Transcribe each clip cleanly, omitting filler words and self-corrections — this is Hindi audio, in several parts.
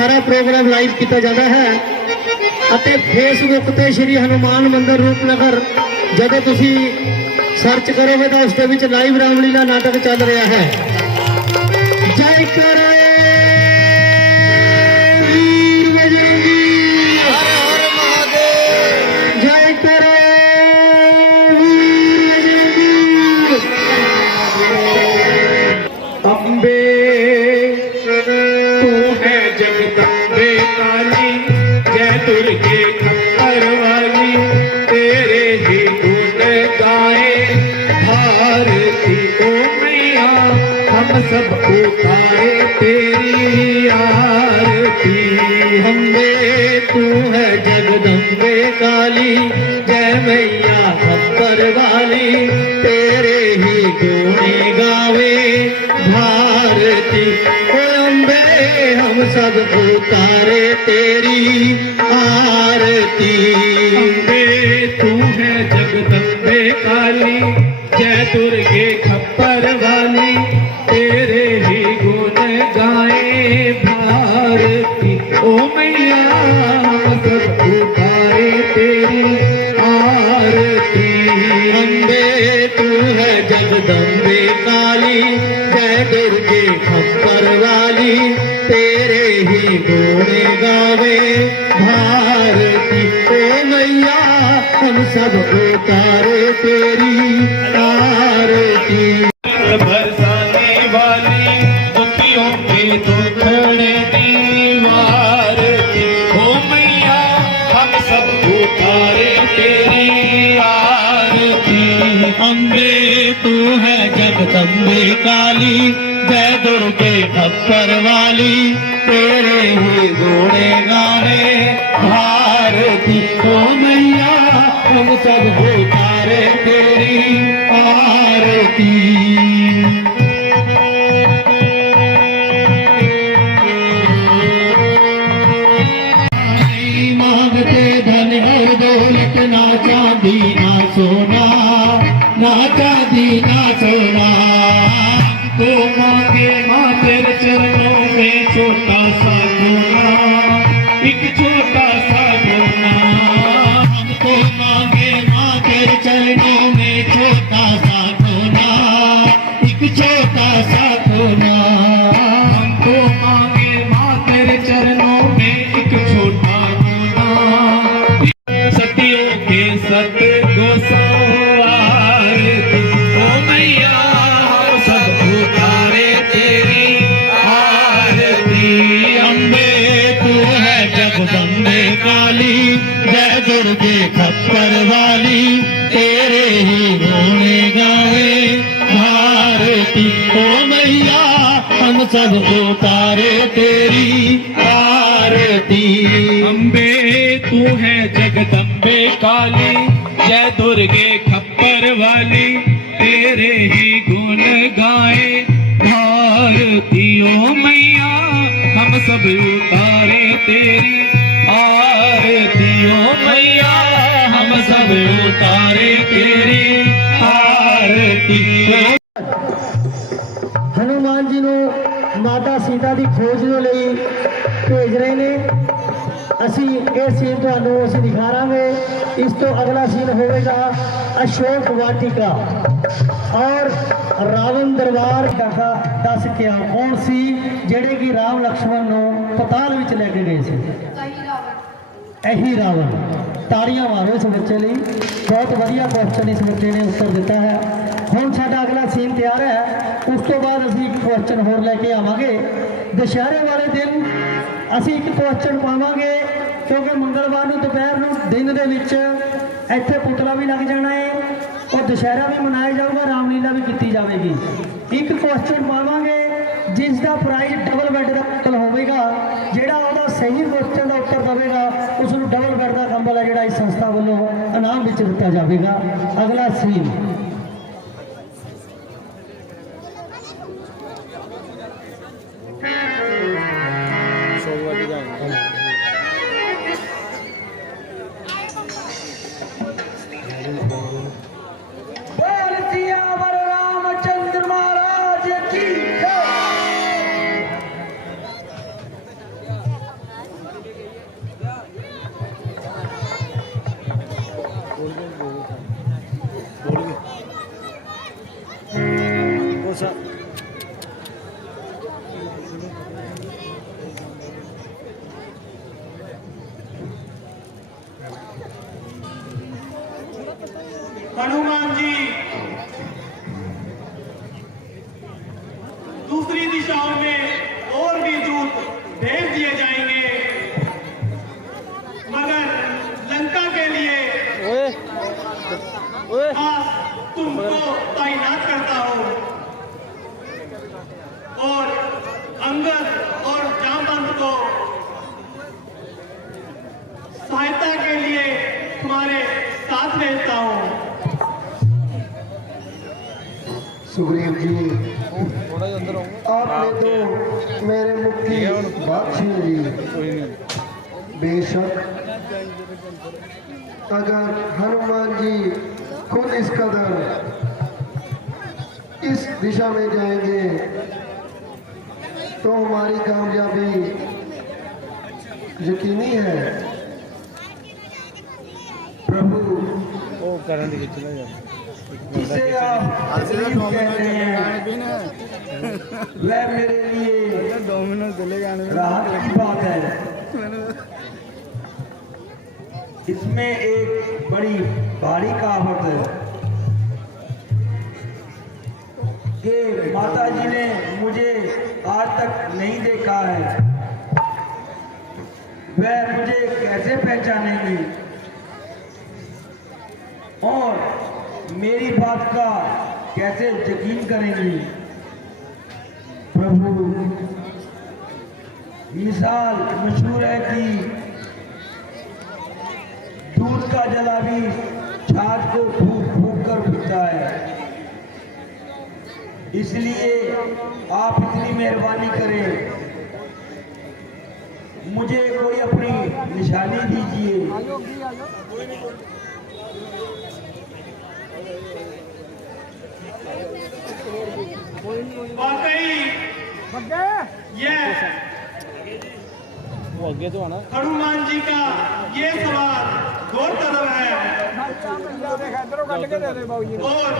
सारा प्रोग्राम लाइव किया जाता है ਅਤੇ फेसबुक ਤੇ श्री हनुमान मंदिर रूपनगर ਜਦੋਂ ਤੁਸੀਂ सर्च करोगे तो उसके ਵਿੱਚ लाइव रामलीला नाटक चल रहा है। जय करो वीर बजरंगी, हर हर महादेव। जय करो वीर बजरंगी। अम्बे तू है जगदम्बे काली, जय दुर्गे खप्पर वाली, तेरे ही गुण गाए भारती ओ मैया, हम सब उतारे तेरी आरती। अम्बे तू है जगदम्बे काली, जय मैया खप्पर वाली, तेरे ही गुण गावे भारती। ओ अम्बे हम सब उतारे तेरी आरती। अम्बे तू है जगदम्बे काली, जय दुर्गे खप्पर वाली, तेरे ही गुण गाए भारती ओ मैया, हम सब उतारे तेरी आरती। अम्बे तू है जगदम्बे काली, जय दुर्गे खप्पर वाली, तेरे ही गुण गावे भारती। ओ मैया हम सब उतारे तेरी आरती। बरसाने वाली, दुखियों के दुखड़े निवारती ओ मैया, हम सब उतारे तेरी आरती। अम्बे तू है जगदम्बे काली, जय दुर्गे खप्पर वाली, तेरे ही गुण गावे भारती। ओ मैया हम सब उतारे तेरी आरती। नहीं मांगते धन और दौलत, ना चांदी ना सोना, ना चांदी ना सोना। तो मांगे माँ तेरे चरणों में छोटा सा गोना, एक छोटा सा गोना। हमको मांगे माँ तेरे चरणों में छोटा सा कोना, एक छोटा सा कोना। हमको मांगे माँ तेरे चरणों में एक छोटा गोना, सतियों के सत गोसार ओ मैया, हम सब उतारे तेरी आरती। अम्बे तू है जगदम्बे काली, जय दुर्गे खप्पर वाली, तेरे ही गुण गावे भारती। ओ मैया हम सब उतारे तेरी आरती। अम्बे तू है जगदम्बे काली, जय दुर्गे खप्पर वाली, तेरे ही गुण गाए भारती ओ मैया, हम सब उतारे तेरी आरती ओ मैया, हम सब उतारे तेरी आरती। हनुमान जी ਨੂੰ ਮਾਤਾ ਸੀਤਾ ਦੀ ਖੋਜ ਦੇ ਲਈ ਭੇਜ ਰਹੇ ਨੇ। ਅਸੀਂ ਇਹ ਸੀਨ ਤੁਹਾਨੂੰ ਅਸੀਂ ਦਿਖਾਵਾਂਗੇ। ਇਸ ਤੋਂ ਅਗਲਾ ਸੀਨ ਹੋਵੇਗਾ ਅਸ਼ੋਕ ਵਾਟਿਕਾ ਔਰ ਰਾਵਣ ਦਰਬਾਰ ਦਾ ਦੱਸ ਕਿਆ ਕੌਣ ਸੀ ਜਿਹੜੇ ਕਿ ਰਾਮ ਲక్ష్మణ ਨੂੰ ਪਤਾਲ ਵਿੱਚ ਲੈ ਕੇ ਗਏ ਸੀ। ਇਹੀ ਰਾਵਣ। ਤਾੜੀਆਂ ਮਾਰੋ ਇਸ ਬੱਚੇ ਲਈ, ਬਹੁਤ ਵਧੀਆ ਕੁਐਸਚਨ ਇਸ ਬੱਚੇ ਨੇ ਉੱਤਰ ਦਿੱਤਾ ਹੈ। ਹੁਣ ਸਾਡਾ ਅਗਲਾ ਸੀਨ ਤਿਆਰ ਹੈ। ਉਸ ਤੋਂ ਬਾਅਦ ਅਸੀਂ ਇੱਕ ਕੁਐਸਚਨ ਹੋਰ ਲੈ ਕੇ ਆਵਾਂਗੇ। ਦੁਸ਼ਹਿਰੇ ਵਾਲੇ ਦਿਨ ਅਸੀਂ ਇੱਕ ਕੁਐਸਚਨ ਪਾਵਾਂਗੇ, ਕਿਉਂਕਿ ਮੰਗਲਵਾਰ ਨੂੰ ਦੁਪਹਿਰ ਨੂੰ ਦਿਨ ਦੇ ਵਿੱਚ ਇੱਥੇ ਪੁਤਲਾ ਵੀ ਲੱਗ ਜਾਣਾ ਹੈ ਔਰ ਦੁਸ਼ਹਿਰਾ ਵੀ ਮਨਾਇਆ ਜਾਊਗਾ, ਰਾਮਲੀਲਾ ਵੀ ਕੀਤੀ ਜਾਵੇਗੀ। ਇੱਕ ਕੁਐਸਚਨ ਪਾਵਾਂਗੇ ਜਿਸ ਦਾ ਪ੍ਰਾਈਜ਼ ਡਬਲ ਬੈੱਡ ਦਾ ਕੰਬਲ ਹੋਵੇਗਾ। ਜਿਹੜਾ ਉਹਦਾ ਸਹੀ ਕੁਐਸਚਨ ਦਾ ਉੱਤਰ ਦੇਵੇਗਾ ਉਸ ਨੂੰ ਡਬਲ ਬੈੱਡ ਦਾ ਕੰਬਲ ਹੈ ਜਿਹੜਾ ਇਸ ਸੰਸਥਾ ਵੱਲੋਂ ਇਨਾਮ ਵਿੱਚ ਦਿੱਤਾ ਜਾਵੇਗਾ। ਅਗਲਾ ਸੀਨ हनुमान जी दूसरी दिशाओं में और भी दूत भेज दिए जाएंगे, मगर लंका के लिए तुमको तैनात करता हूं और अंगद और जामवंत को सहायता के लिए तुम्हारे साथ भेजता हूं। सुग्रीव जी, आपने तो मेरे मुख की बात छीन ली। बेशक अगर हनुमान जी खुद इस कदर इस दिशा में जाएंगे तो हमारी कामयाबी यकीनी है। प्रभु जिसे आप सुग्रीव कहते हैं वह मेरे लिए राहत की बात है। इसमें एक बड़ी भारी कहावत है कि माता जी ने मुझे आज तक नहीं देखा है, वह मुझे कैसे पहचानेंगी और मेरी बात का कैसे यकीन करेंगी। प्रभु, मिसाल मशहूर है कि दूध का जला भी छाछ को फूक फूक कर पीता है, इसलिए आप इतनी मेहरबानी करें, मुझे कोई अपनी निशानी दीजिए। वाकई यह हनुमान जी का ये सवाल गौर कदम है और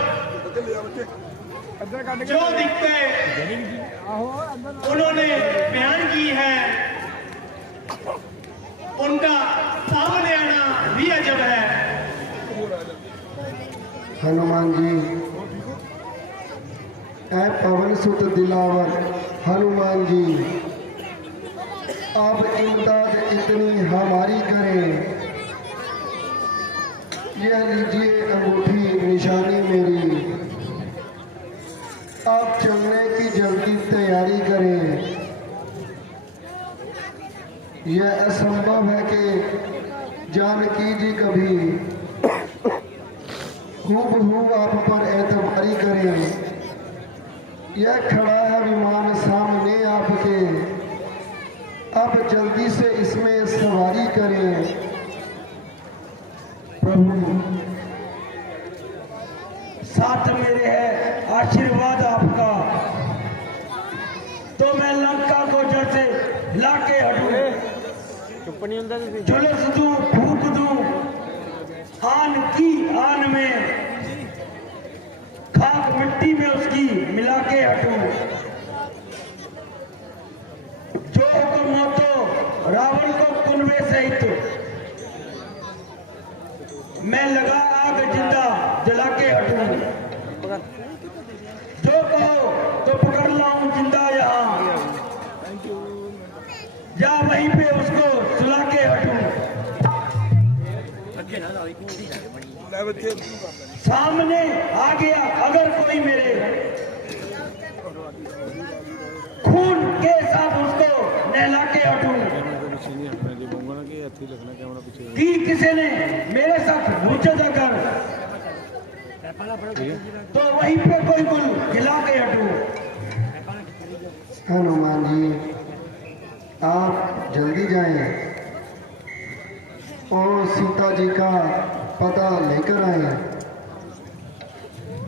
जो दिक्कतें उन्होंने बयान की है उनका सामने आना भी अजब है। हनुमान जी, ऐ पवन सुत दिलावर हनुमान जी, अब इमदाद इतनी हमारी करें। यह लीजिए अंगूठी निशानी मेरी, आप चलने की जल्दी तैयारी करें। यह असंभव है कि जानकी जी कभी हूबहू आप पर एतबारी करें। यह खड़ा है विमान सामने आपके, अब जल्दी से इसमें सवारी करें। प्रभु, साथ मेरे है आशीर्वाद आपका, तो मैं लंका को जैसे हिला के हटूं, झुलस दूं, फूक दूं, आन की आन में खाक मिट्टी में उसकी मिला के हटूं। जो हुक्म हो तो रावण को कुनबे सहित मैं लगा आग जिंदा जला के हटूं। जो कहो तो पकड़ लाऊं जिंदा यहाँ, या वहीं पे उसको सुला के हटूं। सामने आ गया अगर कोई मेरे, खून के साथ उसको नहला के हटूं। कि किसी ने मेरे साथ हुज्जत अगर, तो वहीं पे कोई गुल खिला के हटूं। हनुमान जी, आप जल्दी जाएं और सीता जी का पता लेकर आए।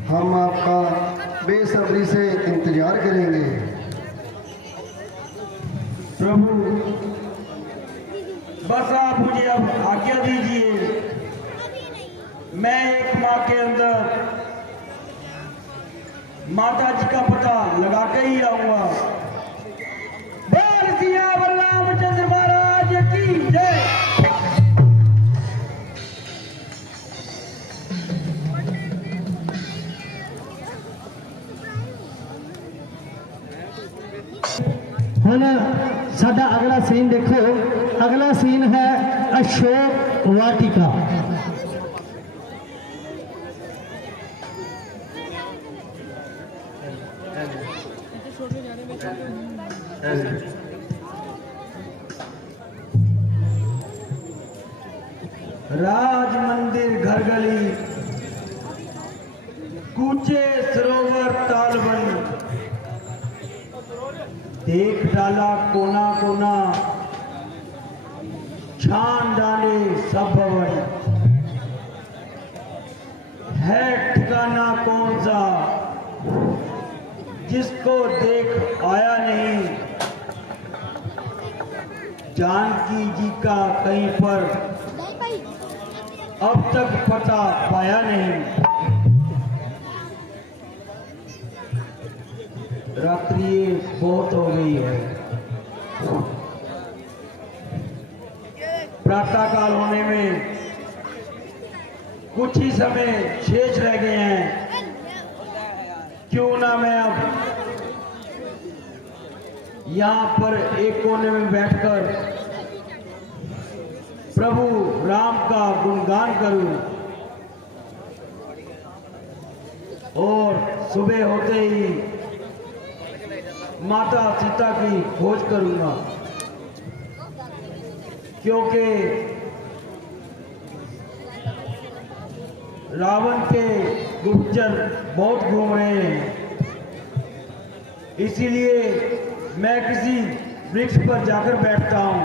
हम आपका बेसब्री से इंतजार करेंगे। प्रभु, बस आप मुझे अब आज्ञा दीजिए, मैं एक माह के अंदर माता जी का पता लगा के ही आऊंगा। बोल सियावर रामचंद्र महाराज की जय। ਹੁਣ ਸਾਡਾ ਅਗਲਾ ਸੀਨ ਦੇਖੋ। ਅਗਲਾ ਸੀਨ ਹੈ ਅਸ਼ੋਕ ਵਾਟਿਕਾ। राज मंदिर घर गली कूचे सरोवर तालबन, देख डाला कोना कोना, छान डाले सब भवन। है ठिकाना कौन सा जिसको देख आया नहीं, जानकी जी का कहीं पर अब तक पता पाया नहीं। रात्रि बहुत हो गई है, प्रातः काल होने में कुछ ही समय शेष रह गए हैं। क्यों ना मैं अब यहाँ पर एक कोने में बैठकर प्रभु राम का गुणगान करूं और सुबह होते ही माता सीता की खोज करूंगा, क्योंकि रावण के गुप्तचर बहुत घूम रहे हैं। इसीलिए मैं किसी वृक्ष पर जाकर बैठता हूं।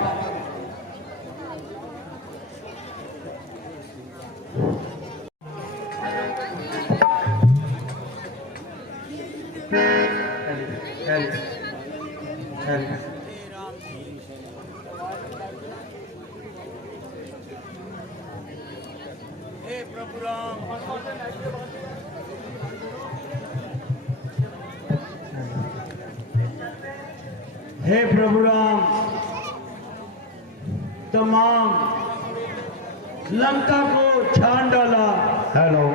हे प्रभु राम, हे प्रभु राम, तमाम लंका को छान डाला। हेलो,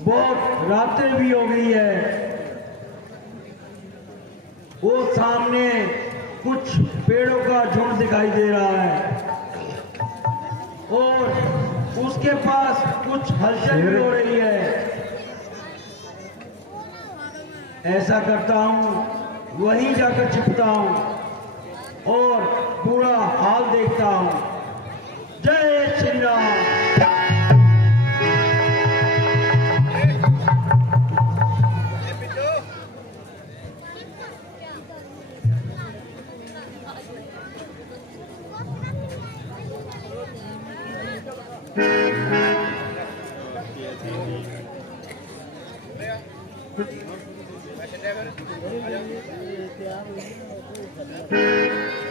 बहुत रातें भी हो गई है। वो सामने कुछ पेड़ों का झुंड दिखाई दे रहा है और उसके पास कुछ हलचल भी हो रही है। ऐसा करता हूं, वहीं जाकर छिपता हूं और पूरा हाल देखता हूं। जय श्री राम।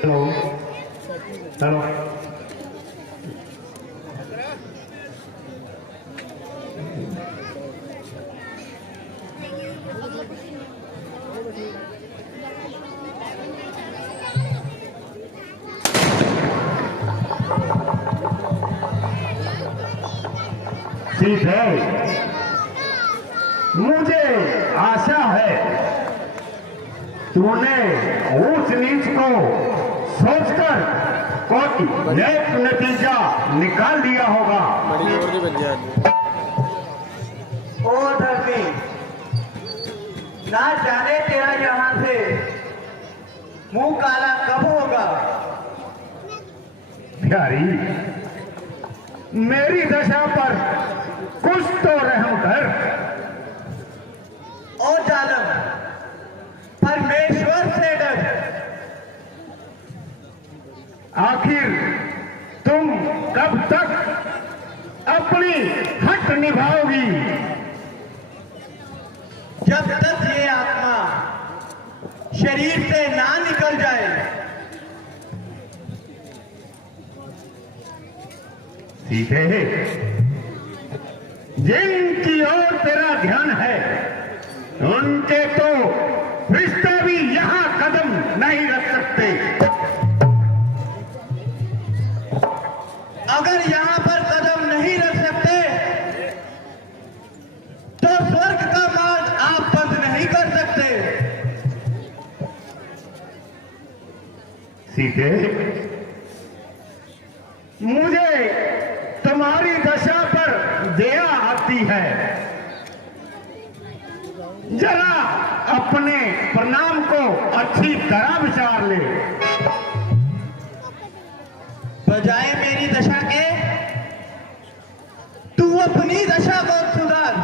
हेलो, हेलो, ठीक है, मुझे आशा है तूने ऊंच नीच को सोचकर कोई एक नतीजा निकाल दिया होगा। ओ धरती, ना जाने तेरा यहाँ से मुंह काला कब होगा। प्यारी, मेरी दशा पर कुछ तो रहम कर। ओ जालम, परमेश्वर से डर। आखिर तुम कब तक अपनी हक निभाओगी? जब तक ये आत्मा शरीर से ना निकल जाए। ठीक है, जिनकी ओर तेरा ध्यान है उनके तो रिश्ते भी यहाँ कदम नहीं रख सकते। अगर यहाँ पर कदम नहीं रख सकते तो स्वर्ग का मार्ग आप बंद नहीं कर सकते। सीते, मुझे तुम्हारी दशा पर दया आती है। जरा अपने प्रणाम को अच्छी तरह विचार ले। बजाय मेरी दशा के तू अपनी दशा को सुधार।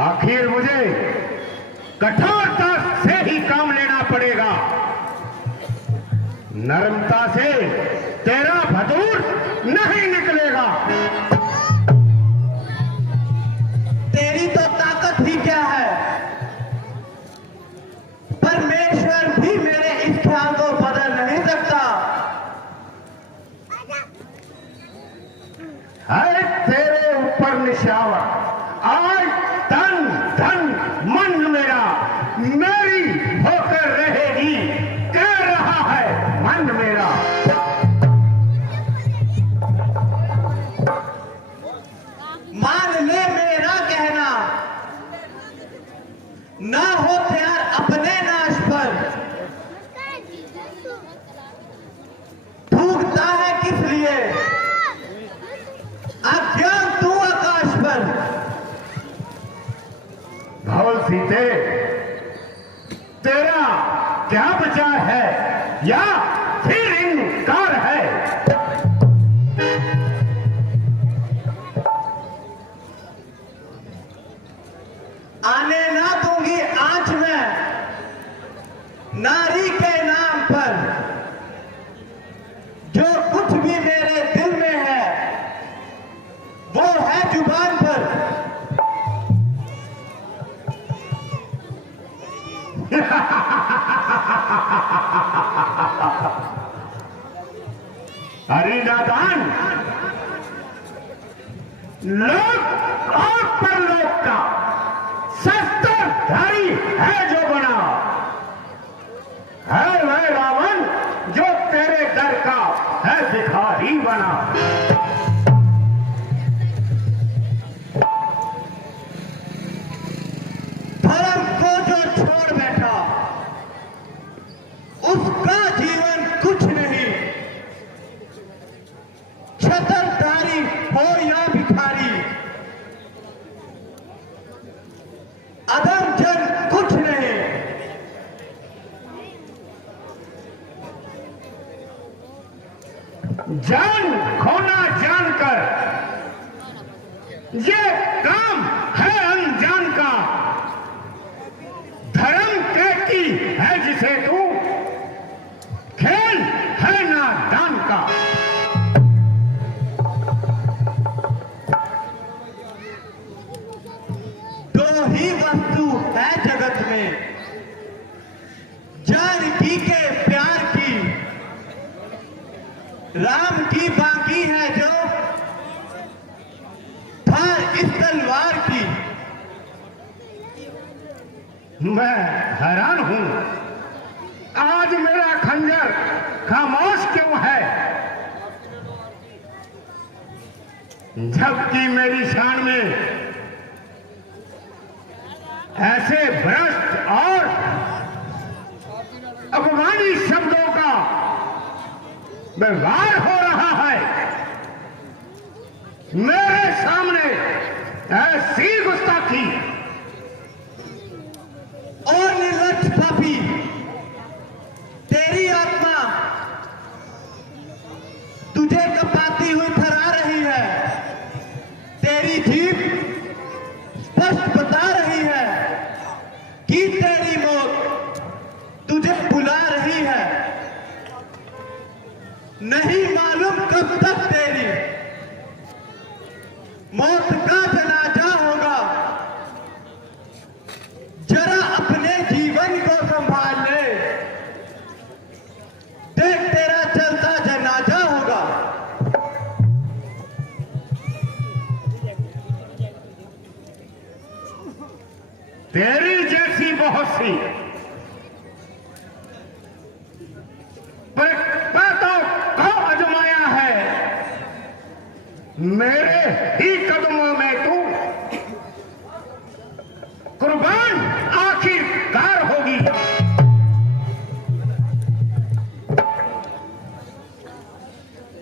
आखिर मुझे कठोरता से ही काम लेना पड़ेगा। नरमता से तेरा भदूर नहीं निकलेगा। तेरी तो ताकत ही क्या है। परमेश्वर भी मेरे इस ख्याल को बदल नहीं सकता। है तेरे ऊपर निशावर। आज तन धन मन मेरा मेरी होकर रहेगी, कह रहा है मन मेरा। मान ले मेरा कहना, ना हो तैयार अपने नाश पर। थूकता है किस लिए अज्ञान तू आकाश पर। भवल सीते, तेरा क्या विचार है या फिर इनकार है? आने ना दूंगी आंच में नारी के नाम पर। जो कुछ भी मेरे दिल में है वो है जुबान पर। अरे नादान, लोक और परलोक का शस्त्रधारी है जो बना, है वह रावण जो तेरे दर का है भिखारी बना। धर्म को जो छोड़ बैठा उसका जीवन कुछ नहीं। छत्रधारी हो या भिखारी, अधम जन कुछ नहीं। जान खोना जानकर ये काम है अनजान का। धर्म कहती है जिसे तू, खेल है नादान का। दो ही वस्तु है जगत में, जानकी के प्यार की, राम की बाकी है जो धार इस तलवार की। मैं हैरान हूं, आज मेरा खंजर खामोश क्यों है, जबकि मेरी शान में ऐसे भ्रष्ट और अपमानी शब्दों का व्यवहार हो रहा है। मेरे सामने ऐसी गुस्ताखी और निर्लज्ज पापी, तेरी आत्मा तुझे कपाती हुई थरा रही है। तेरी जीभ स्पष्ट बता रही है कि तेरी मौत तुझे बुला रही है। नहीं मालूम कब तक तेरी मौत का जनाजा होगा। जरा अपने जीवन को संभाल ले, देख तेरा चलता जनाजा होगा। तेरी जैसी बहुत सी तो को आजमाया है, मेरे ही कदमों में तू कुर्बान आखिरकार होगी।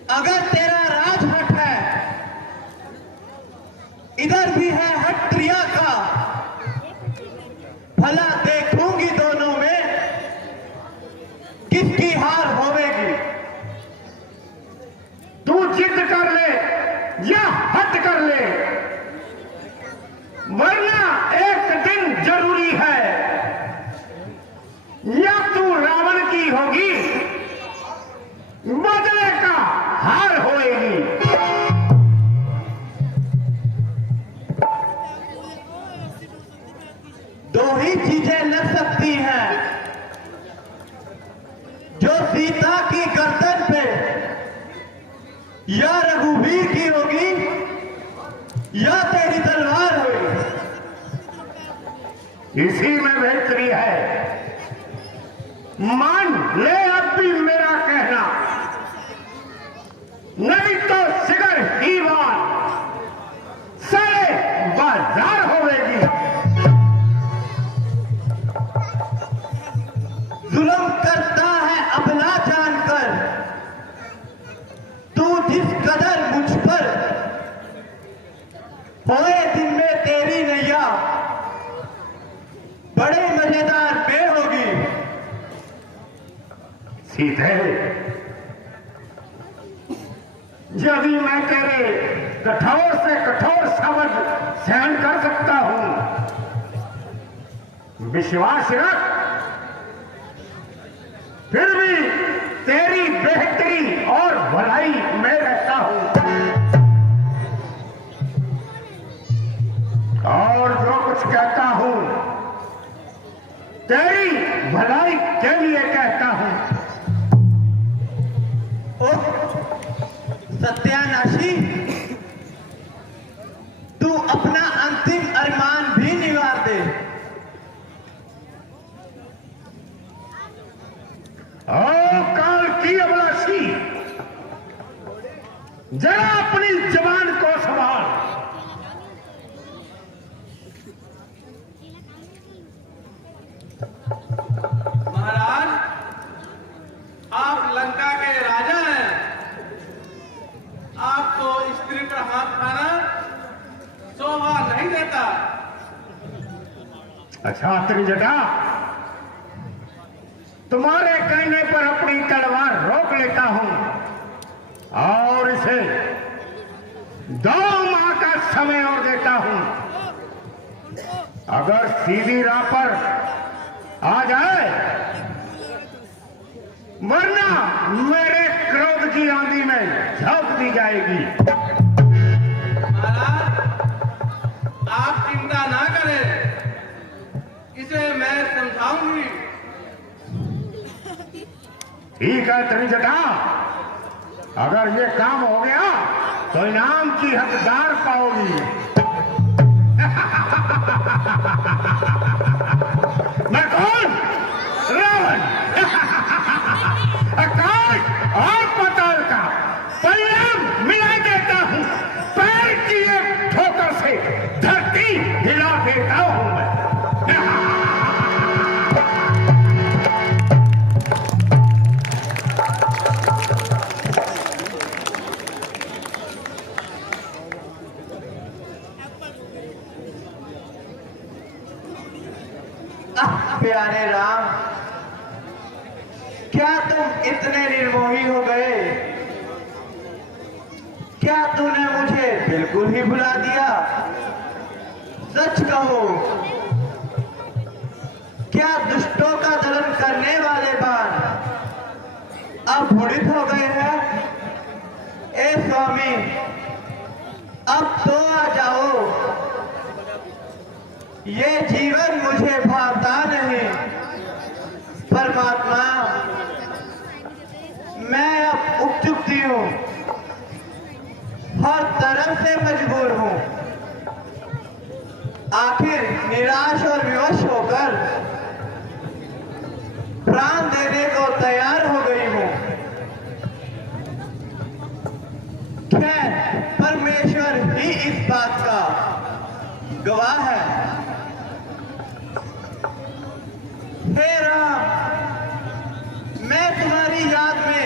अगर तेरा राज हट है, इधर भी है हट प्रिया का, भला देखूंगी दोनों में किसकी हार होवेगी। तू जिद कर ले या हट कर ले, वरना एक दिन जरूरी है, या तू रावण की होगी, बदले का हार होएगी। दो ही चीजें लग सकती हैं, जो सीता की गर्दन पे या रघुवीर की होगी या तेरी तलवार होगी। इसी में बेहतरी है, मान ले अब भी मेरा कहना, नहीं तो सिगर ही बात सारे बाजार होवेगी। जुल्म करता है अपना जानकर, तू जिस कदर मुझ पर होए दिन में तेरी नैया बड़े मजेदार में होगी। सीधे जब भी मैं तेरे कठोर से कठोर शब्द सहन कर सकता हूं, विश्वास रख, फिर भी तेरी बेहतरी और भलाई में रहता हूं, और जो कुछ कहता हूं तेरी भलाई के लिए कहता हूं। ओह सत्यानाशी, तू अपना अंतिम अरमान भी निवार दे। ओ काल की अभिलाषी, जरा अपनी जबान को संभाल। महाराज, आप लंका के राजा हैं, आपको स्त्री पर हाथ खाना शोभा नहीं देता। अच्छा त्रिजटा, तुम्हारे कहने पर अपनी तलवार रोक लेता हूं और इसे 2 माह का समय और देता हूं। अगर सीधी राह पर आ जाए, वरना मेरे क्रोध की आंधी में झोंक दी जाएगी। महाराज, आप चिंता ना करें, इसे मैं समझाऊंगी। ठीक है त्रिजटा, अगर ये काम हो गया तो इनाम की हकदार पाओगी। मैं कौन? रावण। आकाश और पाताल का परिणाम मिला देता हूं, पैर की एक ठोकर से धरती हिला देता हूं मैं। प्यारे राम, क्या तुम इतने निर्मोही हो गए? क्या तूने मुझे बिल्कुल ही भुला दिया? सच कहो, क्या दुष्टों का दलन करने वाले बाण अब भूरित हो गए हैं? ए स्वामी, अब तो आ जाओ, ये जीवन मुझे भाता नहीं। परमात्मा, मैं अब उग चुकी हूँ, हर तरफ से मजबूर हूँ। आखिर निराश और विवश होकर प्राण देने को तैयार हो गई हूं। खैर, परमेश्वर ही इस बात का गवाह है। हे राम, मैं तुम्हारी याद में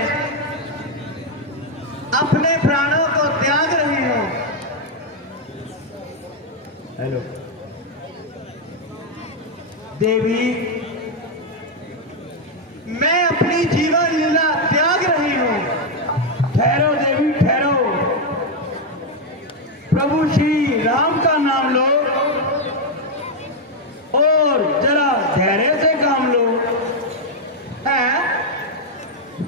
अपने प्राणों को त्याग रही हूं। हेलो देवी, मैं अपनी जीवन लीला त्याग रही हूं। ठहरो देवी ठहरो, प्रभु श्री राम का नाम लो और जरा धैर्य से काम लो। है?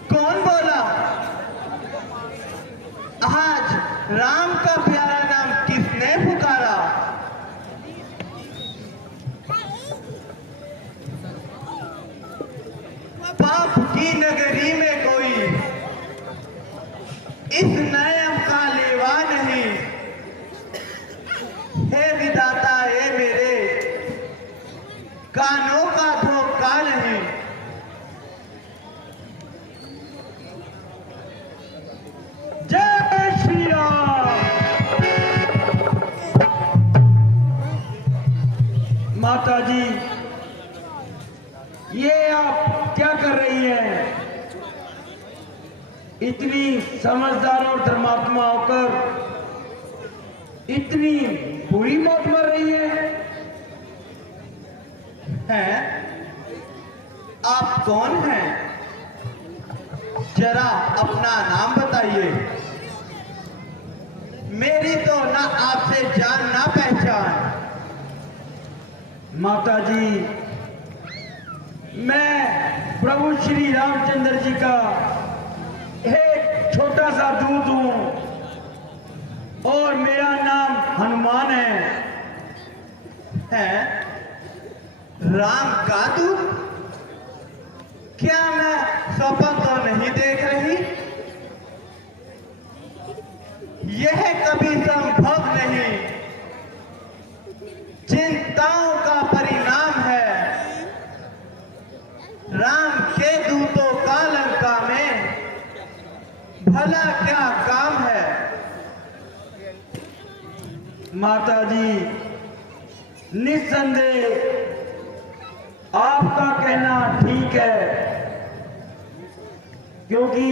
कौन बोला? आज राम का प्यारा नाम किसने पुकारा? पाप की नगरी में कोई इस नियम का लेवा नहीं। हे विधाता, हे मेरे कानों का धोखा नहीं। जय श्री राम। माता जी, ये आप क्या कर रही हैं? इतनी समझदार और धर्मात्मा होकर इतनी बुरी मौत मर रही है। हैं? आप कौन हैं? जरा अपना नाम बताइए। मेरी तो ना आपसे जान ना पहचान। माता जी, मैं प्रभु श्री रामचंद्र जी का एक छोटा सा दूत हूं और मेरा नाम हनुमान है। हैं? राम का दूत? क्या मैं स्वप्न तो नहीं देख रही? यह कभी संभव नहीं। चिंताओं का परिणाम है। राम के दूतों का लंका में भला क्या काम है? माता जी, निस्संदेह आपका कहना ठीक है, क्योंकि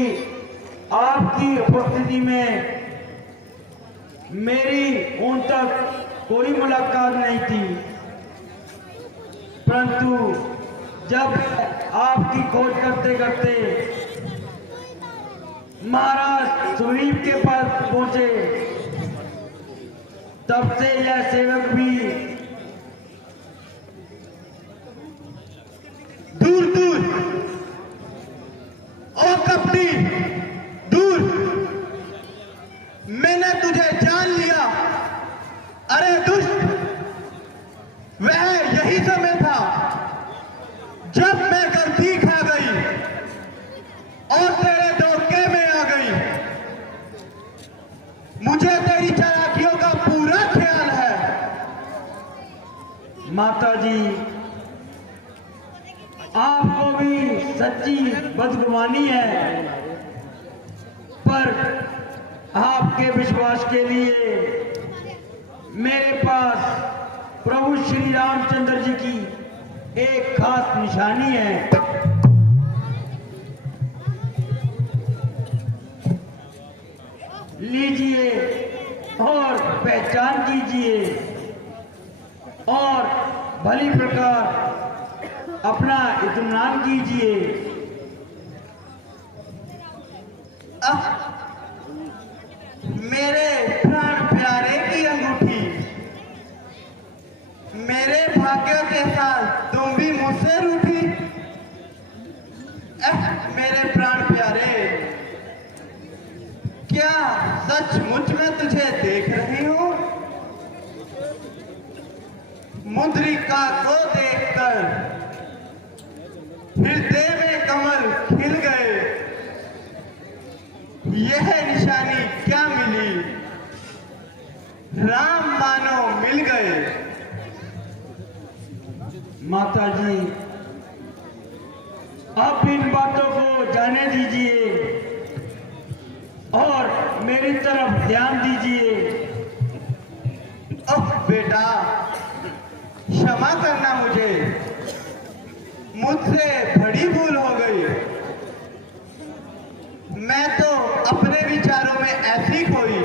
आपकी उपस्थिति में मेरी उन तक कोई मुलाकात नहीं थी, परंतु जब आपकी खोज करते करते महाराज सुग्रीव के पास पहुंचे, तब से यह सेवक भी दूर दूर, ओ कपटी, दूर। मैंने तुझे जान लिया। अरे दुष्ट, वह यही समय था जब मैं गलती खा गई और तेरे धोखे में आ गई। मुझे तेरी चालाकियों का पूरा ख्याल है। माता जी, आपको भी सच्ची बदगुमानी है, पर आपके विश्वास के लिए मेरे पास प्रभु श्री रामचंद्र जी की एक खास निशानी है। लीजिए और पहचान कीजिए और भली प्रकार अपना इत्मीनान कीजिए। मेरे प्राण प्यारे की अंगूठी, मेरे भाग्य के साथ तुम भी मुझसे रूठी। मेरे प्राण प्यारे, क्या सचमुच मैं तुझे देख रही हूं? मुद्रिका को देखकर हृदय में कमल खिल गए। यह निशानी क्या मिली? राम मानो मिल गए। माता जी, आप इन बातों को जाने दीजिए और मेरी तरफ ध्यान दीजिए। अब बेटा क्षमा करना, मुझसे बड़ी भूल हो गई। मैं तो अपने विचारों में ऐसी खोई,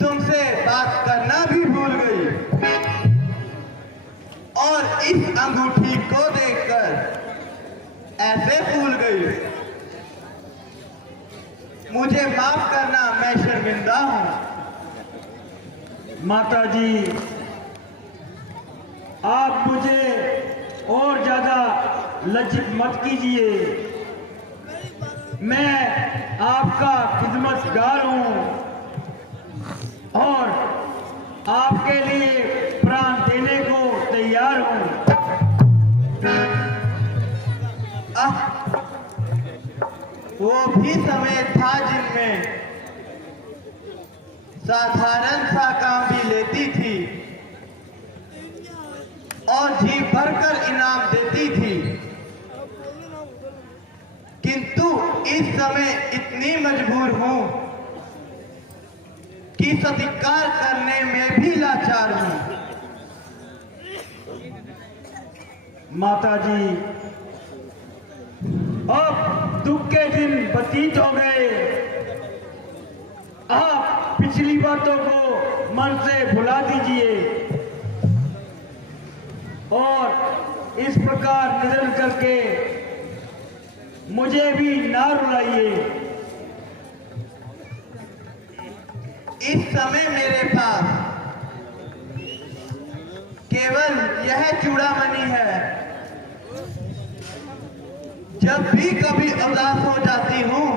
तुमसे बात करना भी भूल गई और इस अंगूठी को देखकर ऐसे भूल गई। मुझे माफ करना, मैं शर्मिंदा हूं। माता जी, आप मुझे और ज्यादा लज्जित मत कीजिए। मैं आपका खिदमतगार हूं और आपके लिए प्राण देने को तैयार हूं। वो भी समय था जिनमें साधारण सा काम भी लेती थी और जी भरकर इनाम देती थी, किंतु इस समय इतनी मजबूर हूं कि सत्कार करने में भी लाचार हूं। माता जी, अब दुख के दिन व्यतीत हो गए। आप पिछली बातों को मन से भुला दीजिए और इस प्रकार निधन करके मुझे भी ना रुलाइए। इस समय मेरे पास केवल यह चूड़ामणि है। जब भी कभी उदास हो जाती हूं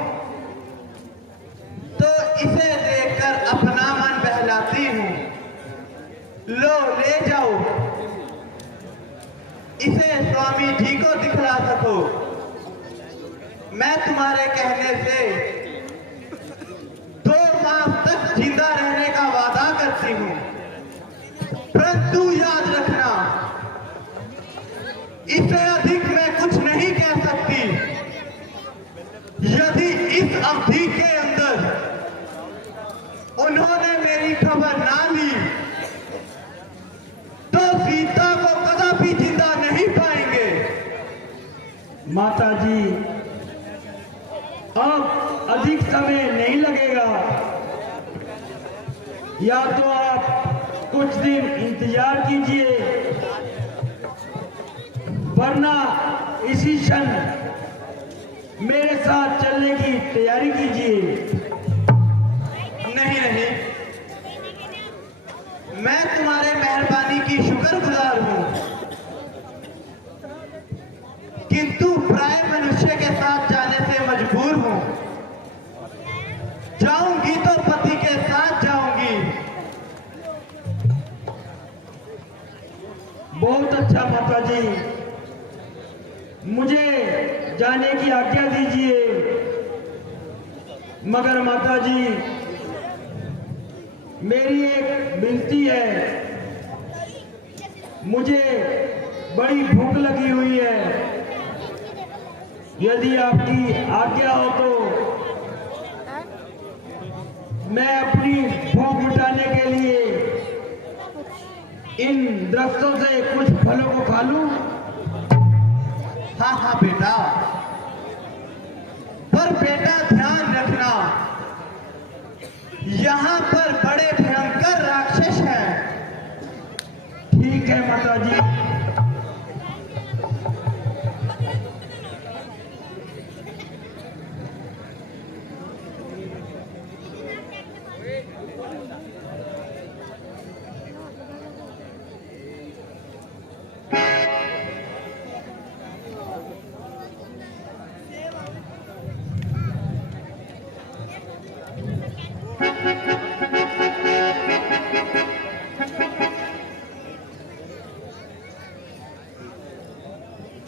तो इसे देखकर अपना मन बहलाती हूं। लो, ले जाओ, इसे स्वामी जी को दिखला सको। मैं तुम्हारे कहने से 2 माह तक जिंदा रहने का वादा करती हूं, परंतु याद रखना, इससे अधिक मैं कुछ नहीं कह सकती। यदि इस अवधि के अंदर उन्होंने मेरी खबर ना ली तो सीता को कदापि जिंदा नहीं पाएंगे। माता जी, अब अधिक समय नहीं लगेगा। या तो आप कुछ दिन इंतजार कीजिए, वरना इसी क्षण मेरे साथ चलने की तैयारी कीजिए। नहीं नहीं, मैं तुम्हारे मेहरबानी की शुक्रगुजार हूं, किंतु प्राय मनुष्य के साथ जाने से मजबूर हूं। जाऊंगी तो पति के साथ जाऊंगी। बहुत अच्छा माता जी, मुझे जाने की आज्ञा दीजिए। मगर माता जी, मेरी एक विनती है। मुझे बड़ी भूख लगी हुई है। यदि आपकी आज्ञा हो तो मैं अपनी भूख मिटाने के लिए इन दरख्तों से कुछ फलों को खा लूं। हाँ हाँ बेटा, पर बेटा ध्यान रखना, यहां पर बड़े भयंकर राक्षस हैं। ठीक है माता जी।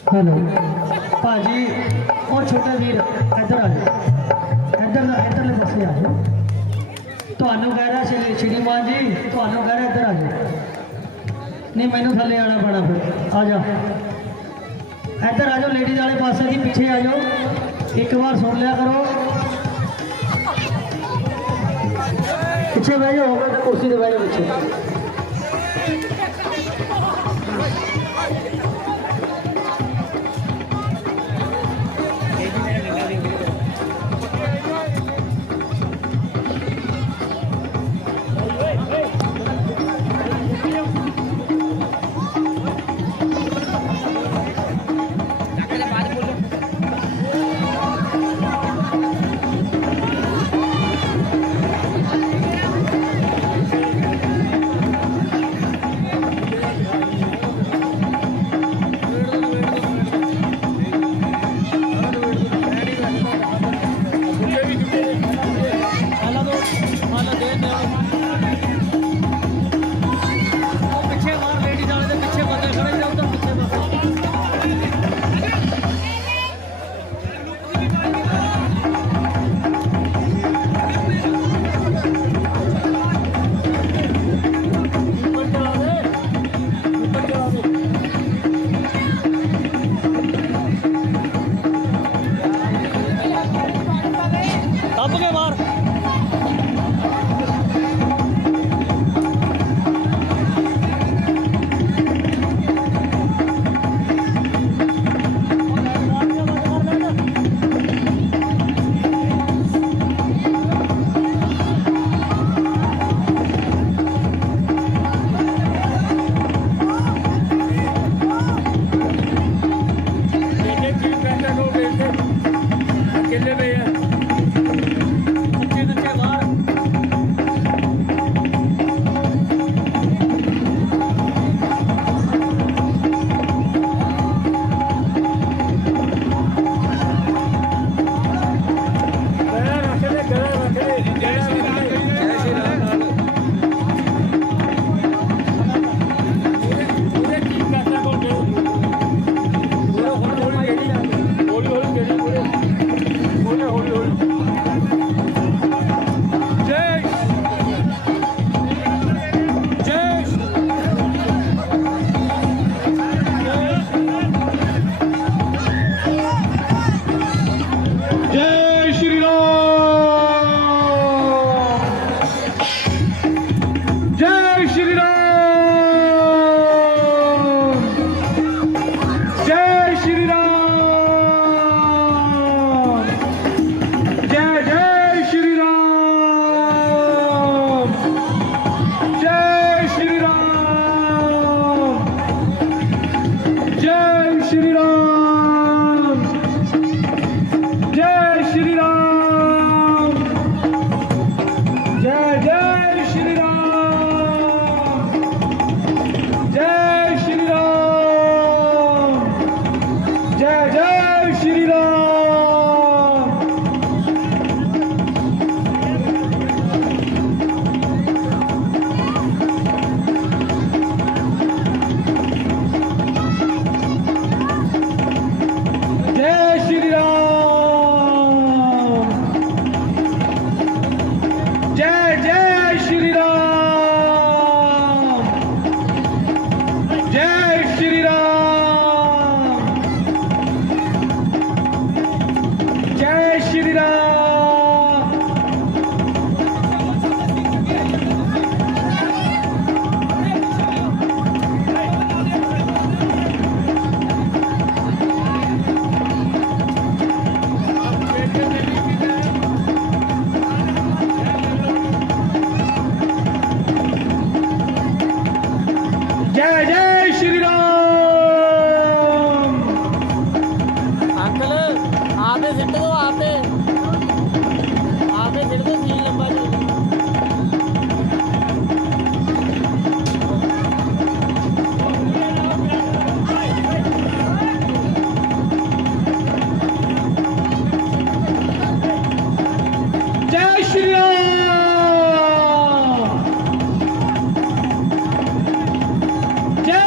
हेलो भाजी और छोटे वीर इधर आ जाओ, इधरले पासे आ जाओ। ਤੁਹਾਨੂੰ ਕਹਿ ਰਿਹਾ ਸ਼੍ਰੀਮਾਨ ਜੀ, ਤੁਹਾਨੂੰ ਕਹਿ ਰਿਹਾ ਇੱਧਰ ਆ ਜਾਓ। नहीं मैनू थले आना पैना फिर आ जा इधर आ जाओ लेडीज वाले पासे की पीछे आ जाओ एक बार सुन लिया करो पीछे बह जाओ कुर्सी से बह जाओ पीछे जय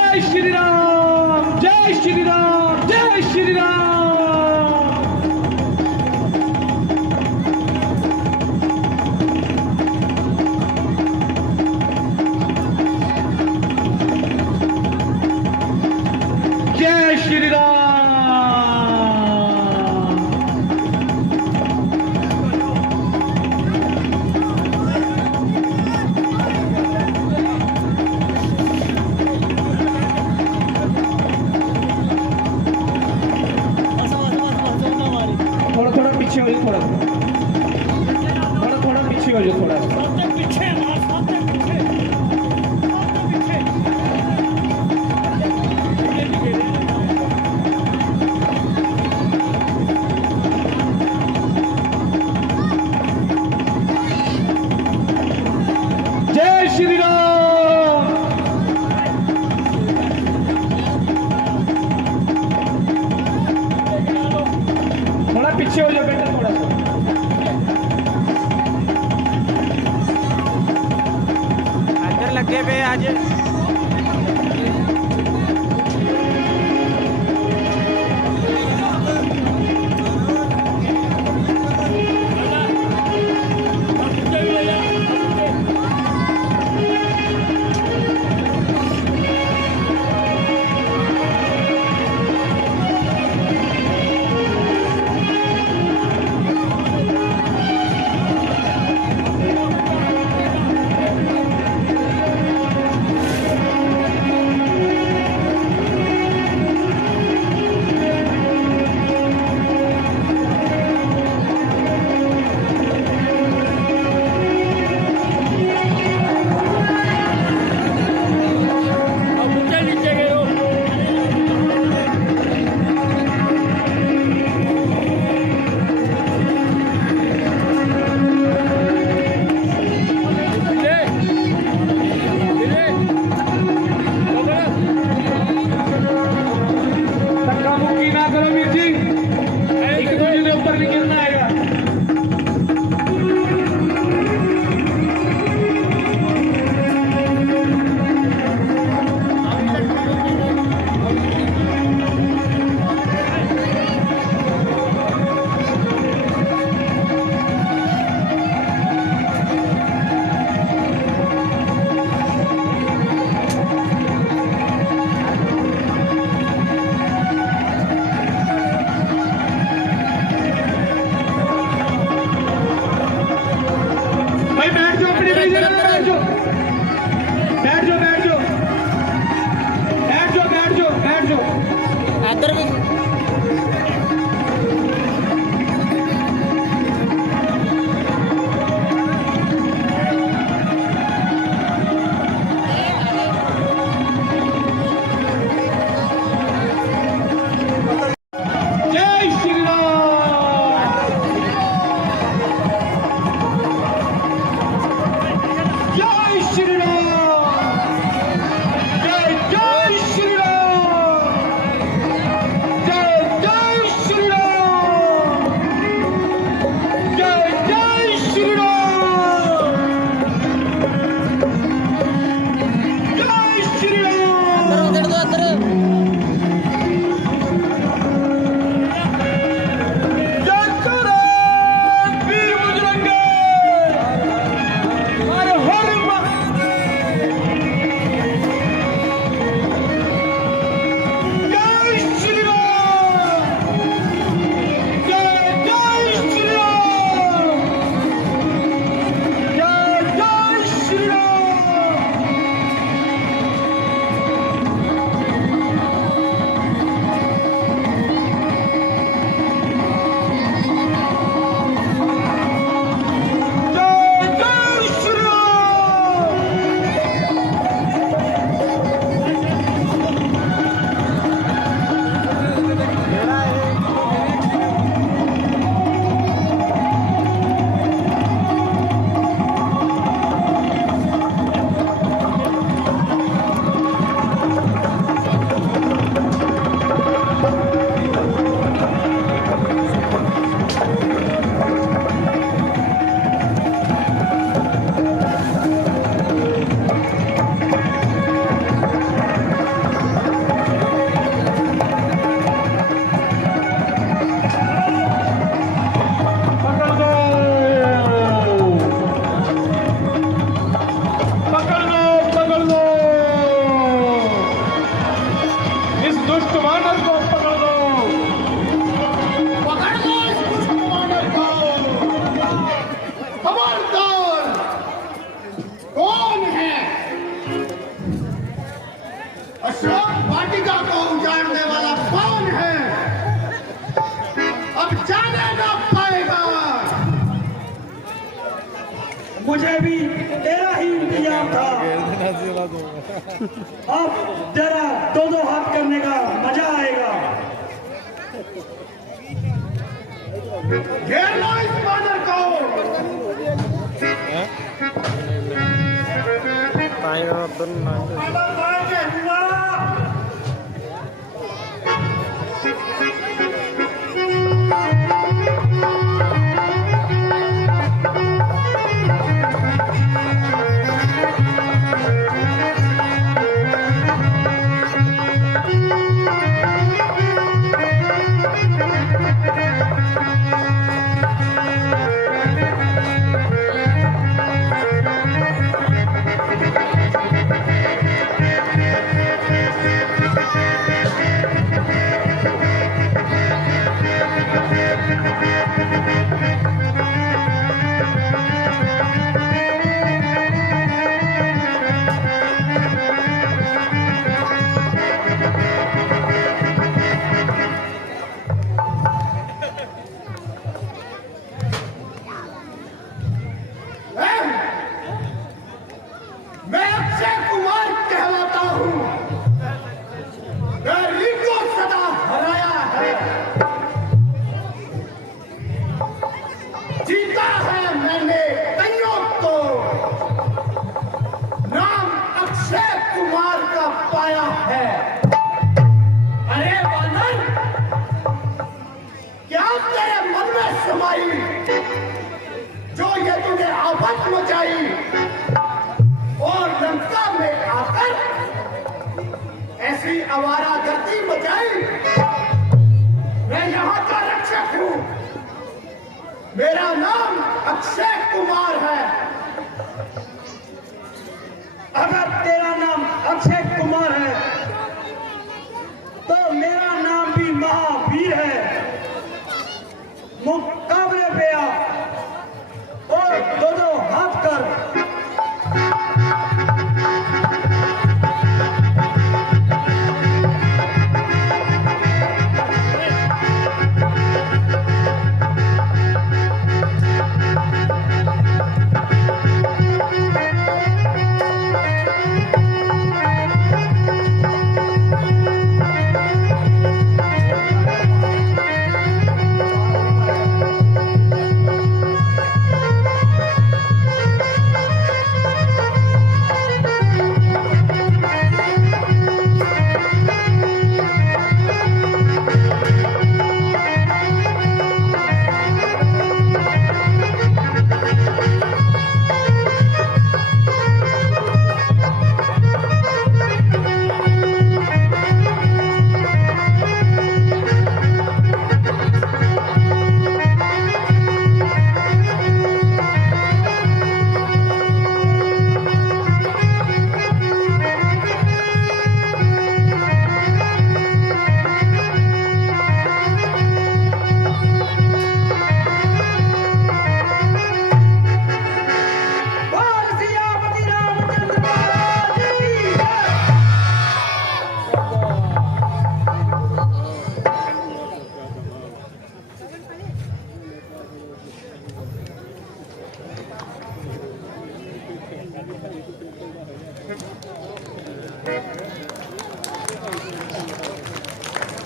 दुष्ट वानर को पकड़ दो। पकड़ लो इस दुष्ट वानर को। खबरदार, कौन है? अशोक वाटिका को उजाड़ने वाला कौन है? अब जाने ना पाएगा। मुझे भी तेरा ही इंतजाम था। अब तेरा दो हाथ करने का मजा आएगा। घेर लो इस वानर को। मैं अक्षय कुमार कहलाता हूँ। दिल्ली को सदा हराया है, जीता है मैंने कईयों को। नाम अक्षय कुमार का पाया है। अरे वानर, क्या तेरे मन में समाई जो ये तुझे आफत मचाई और लंका में आकर ऐसी आवारागर्दी मचाई? मैं यहाँ का रक्षक हूँ। मेरा नाम अक्षय कुमार है। अगर तेरा नाम अक्षय कुमार है तो मेरा नाम भी महावीर है। मुकाबले पे आ और दो हाथ कर।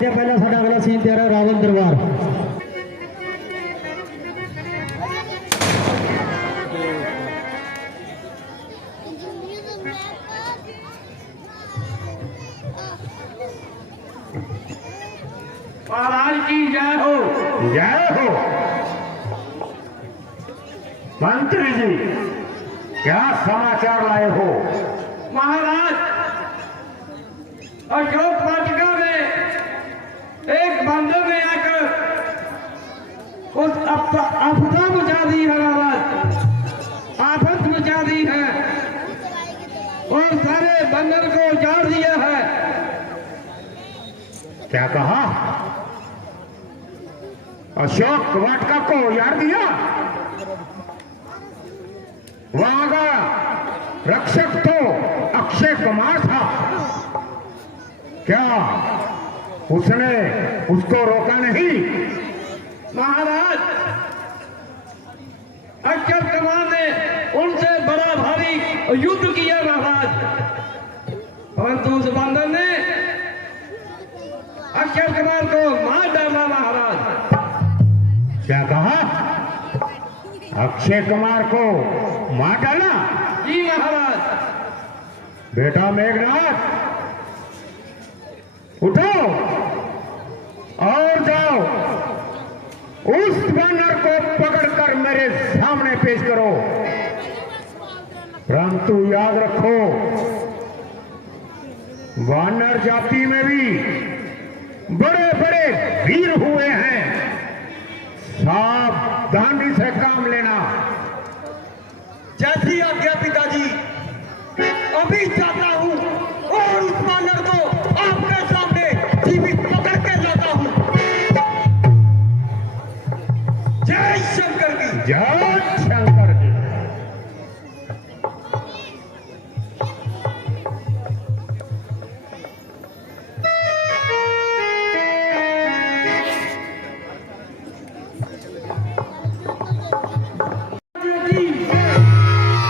ਤੇ ਪਹਿਲਾਂ ਸਾਡਾ ਅਗਲਾ ਸੀਨ ਤਿਆਰ ਹੈ ਰਾਵਣ ਦਰਬਾਰ। महाराज की जय हो। जय हो। मंत्री जी, क्या समाचार लाए हो? महाराज, अशोक वाटिका में एक बंदर ने आकर उस आपदा मचा दी है महाराज, आफत मचा दी है और सारे बंदर को उजाड़ दिया है। क्या कहा? अशोक वाटिका को यार दिया? वहां का रक्षक तो अक्षय कुमार था। क्या उसने उसको रोका नहीं? महाराज, अक्षय कुमार ने उनसे बड़ा भारी युद्ध किया महाराज, परंतु उस बंदर ने अक्षय कुमार को मार डाला महाराज। क्या कहा? अक्षय कुमार को मार डाला? जी महाराज। बेटा मेघनाथ, उठो और जाओ, उस वानर को पकड़कर मेरे सामने पेश करो। परंतु याद रखो, वानर जाति में भी बड़े बड़े वीर हुए हैं। सावधानी से काम लेना। जैसी आज्ञा पिताजी, अभी जाता हूं और उस वानर को आपके सामने जीवित पकड़ के लाता हूं। जय शंकर की जय शंकर जी।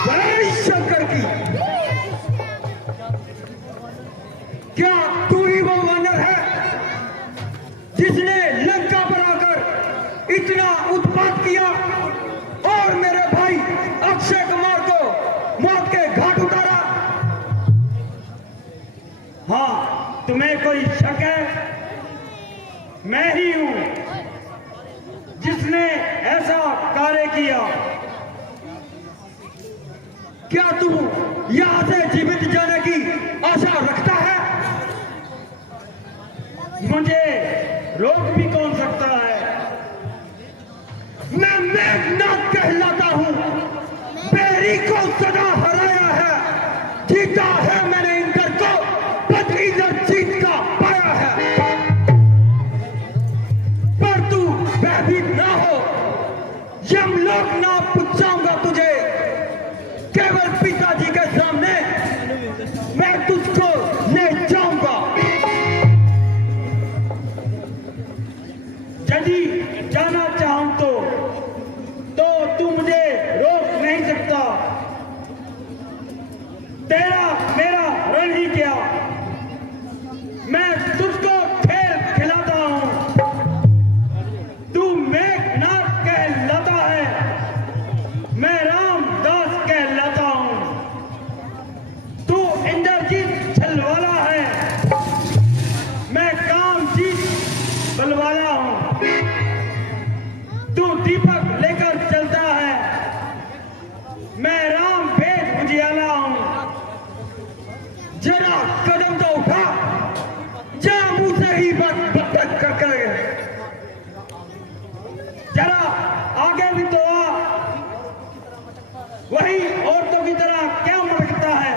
जय शंकर की। क्या तू ही वो वानर है जिसने लंका पर आकर इतना उत्पात किया और मेरे भाई अक्षय कुमार को मौत के घाट उतारा? हाँ, तुम्हें कोई शक है? मैं ही हूं जिसने ऐसा कार्य किया। क्या तू यहां से जीवित जाने की आशा रखता है? मुझे रोक भी कौन सकता है? मैं मेघनाथ कहलाता हूं, बेरी को सदा हराया है, जीता है मैंने इंद्र को, बद्रीधर जीत का पाया है। पर तू भयभीत ना हो, यमलोक ना पूछाऊंगा तुझे। केवल पिताजी के सामने मैं तुझको ले जाऊंगा। यदि जाना चाहूं तो तू मुझे रोक नहीं सकता। तेरा मेरा रण ही क्या, मैं तुझको खेल खिलाता हूं। तू मेघनाथ कहलाता है, मैं रामदास कहलाता हूं। तू इंद्रजीत छलवाला है, मैं कामजीत बलवाला हूं। तू दीपक लेकर चलता है, मैं राम भेद उजियाला हूं। जरा कदम तो उठा, जा मुंह से ही बात कर जरा आगे भी तो आ, वही औरतों की तरह क्या मटकता है?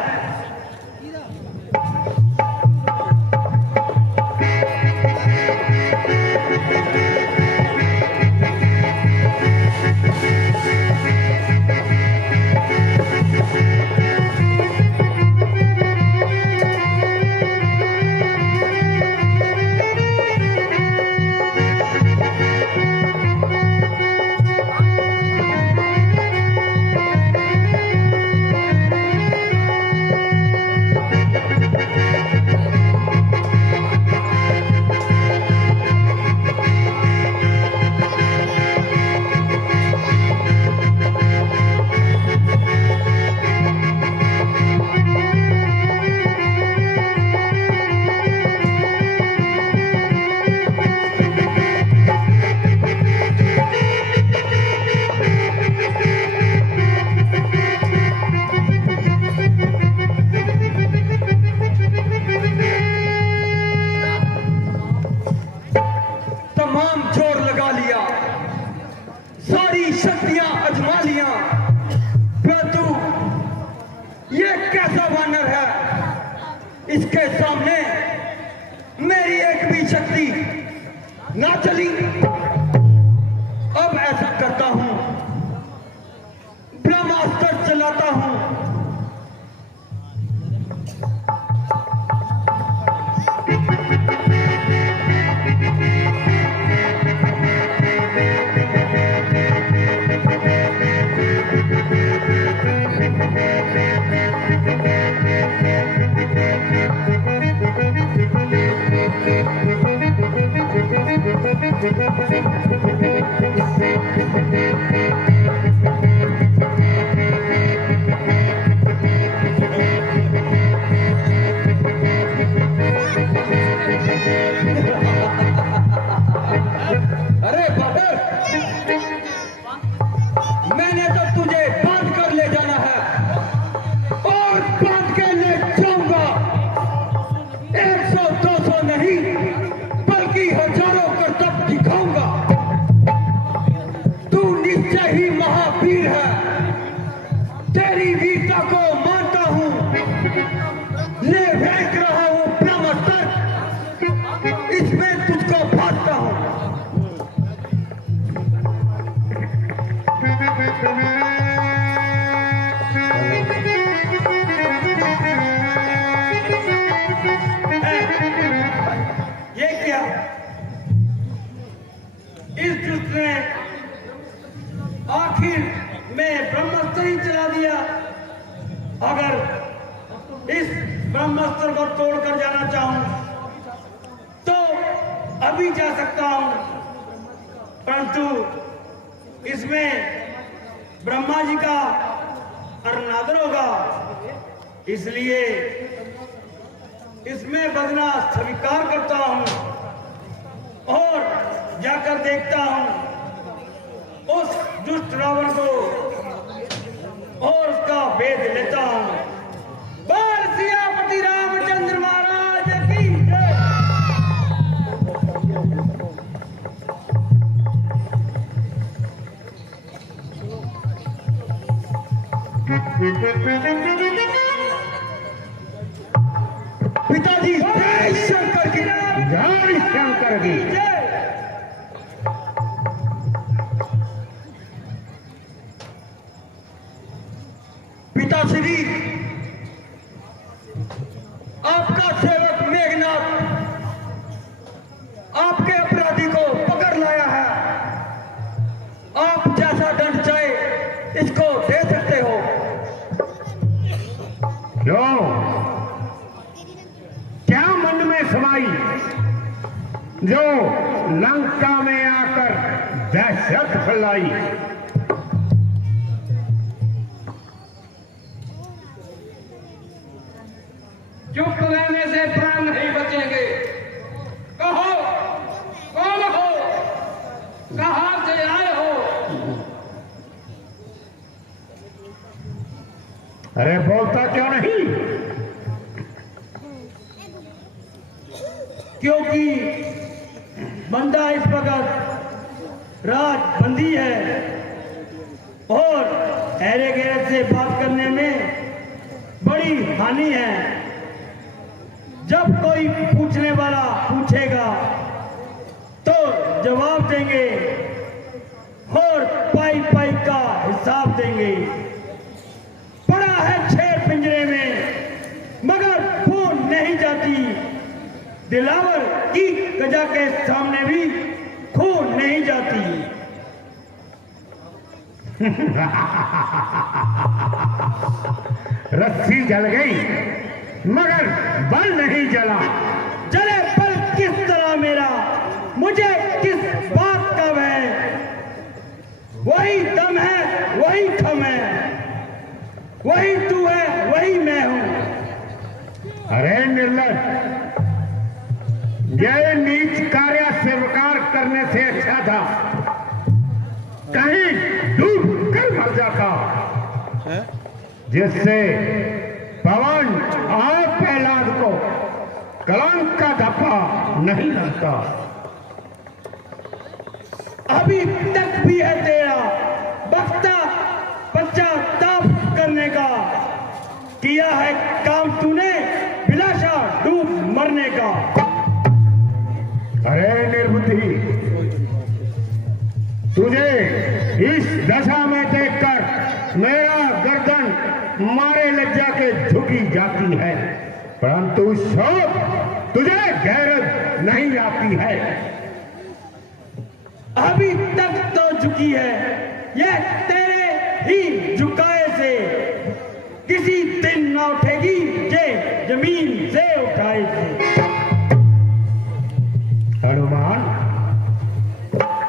ना चली। अब ऐसा करता हूं, ब्रह्मास्त्र चलाता हूं। अरे बाबर, मैंने तो तुझे बांध कर ले जाना है और बांध के ले जाऊंगा। 100-200 नहीं बल्कि हजारों करतब दिखाऊंगा। तू निश्चय ही महावीर है, तेरी वीरता को मानता हूं। ले फेंक रहा हूं ब्रह्मास्त्र, इसमें तुझको फाड़ता हूं। ये क्या? इस दुष्ट ने आखिर में ब्रह्मास्त्र ही चला दिया। अगर इस ब्रह्मास्त्र को तोड़कर जाना चाहूं तो अभी जा सकता हूं, परंतु इसमें ब्रह्मा जी का अनादर होगा, इसलिए इसमें बदना स्वीकार करता हूं और जाकर देखता हूं उस दुष्ट रावण को और उसका भेद लेता हूं। बोल सियापति रामचंद्र महाराज की जय। पिताजी जय शंकर की जय शंकर की। जय। पिताश्री, आपका सेवक मेघनाथ आपके अपराधी को पकड़ लाया है। आप जैसा दंड चाहे इसको दे सकते हो। क्यों? क्या मन में समाई जो लंका में आकर दहशत फैलाई? चुप रहने से प्राण नहीं बचेंगे। कहो, कौन हो, कहां से आए हो? अरे बोलता क्यों नहीं? क्योंकि बंदा इस वक्त राज बंदी है और ऐरे गैरे से बात करने में बड़ी हानि है। जब कोई पूछने वाला पूछेगा तो जवाब देंगे और पाई पाई का हिसाब देंगे। पड़ा है शेर पिंजरे में मगर खून नहीं जाती। दिलावर की गजा के सामने भी खून नहीं जाती। रस्सी जल गई मगर बल नहीं जला। जले बल किस तरह मेरा, मुझे किस बात का है? वही दम है, वही थम है, वही तू है, वही मैं हूं। अरे निर्लज, यह नीच कार्य स्वीकार करने से अच्छा था कहीं डूब कर मर जाता, जिससे पवन और प्रहलाद को कलंक का धब्बा नहीं लगता। अभी तक भी है तेरा बख्ता पश्चाताप करने का। किया है काम तूने बिलाशा डूब मरने का। अरे निर्बुद्धि, तुझे इस दशा में देखकर मेरा गर्दन मारे लज्जा के झुकी जाती है, परंतु शोक तुझे गैरत नहीं आती है। अभी तक तो झुकी है, यह तेरे ही झुकाए से किसी दिन न उठेगी, जे जमीन से उठाए से। हनुमान,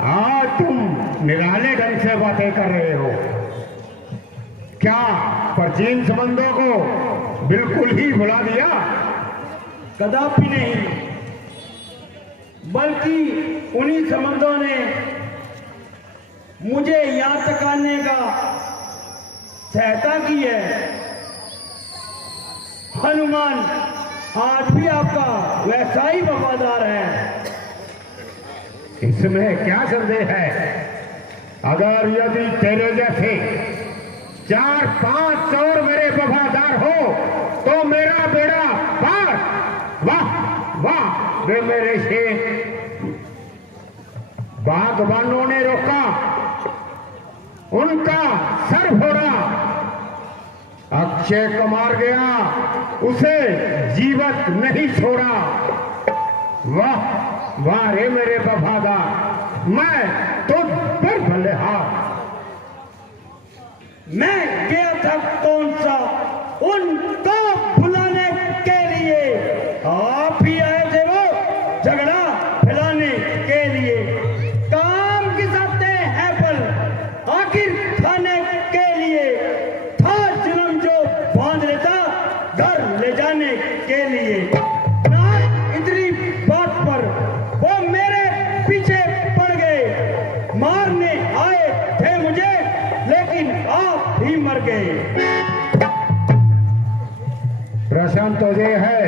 आज तुम निराले ढंग से बातें कर रहे हो। क्या प्राचीन संबंधों को बिल्कुल ही भुला दिया? कदापि नहीं, बल्कि उन्हीं संबंधों ने मुझे यहाँ तक आने का सहायता की है। हनुमान आज भी आपका वैसा ही वफादार है। इसमें क्या संदेह है? अगर यदि तेरे जैसे 4-5 और मेरे वफादार हो तो मेरा बेड़ा पार। वाह वाह, वे मेरे शेर। बागबानों ने रोका, उनका सर फोड़ा। अक्षय को मार गया, उसे जीवित नहीं छोड़ा। वाह वाह रे मेरे वफादार, मैं तुझ पर बलिहार। मैं गया था कौन सा उनको भुलाने के लिए, आप ही आए थे वो झगड़ा फैलाने के लिए। काम किस आते हैं पल आखिर खाने के लिए, था जुल्म जो बांध लेता घर ले जाने के लिए। ना इतनी बात पर वो मेरे पीछे पड़ गए, मारने आए थे मुझे लेकिन आप ही मर गए। प्रश्न तो ये है,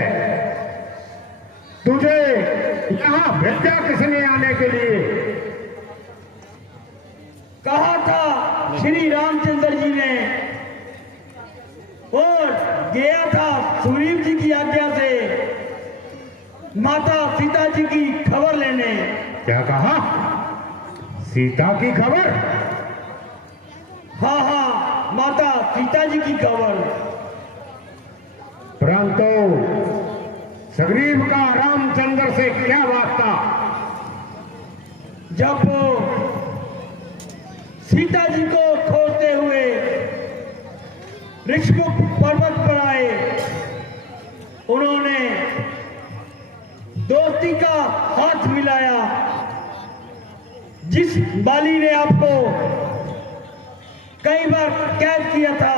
तुझे यहां भेजा किसने आने के लिए? कहा था श्री रामचंद्र जी ने, और गया था सुग्रीव जी की आज्ञा से माता सीता जी की खबर लेने। क्या कहा? सीता की खबर? हाँ हाँ, माता सीता जी की खबर। परंतु सुग्रीव का रामचंद्र से क्या वास्ता? जब वो सीता जी को खोजते हुए ऋषमुख पर्वत पर आए, उन्होंने दोस्ती का हाथ मिलाया। जिस बाली ने आपको कई बार कैद किया था,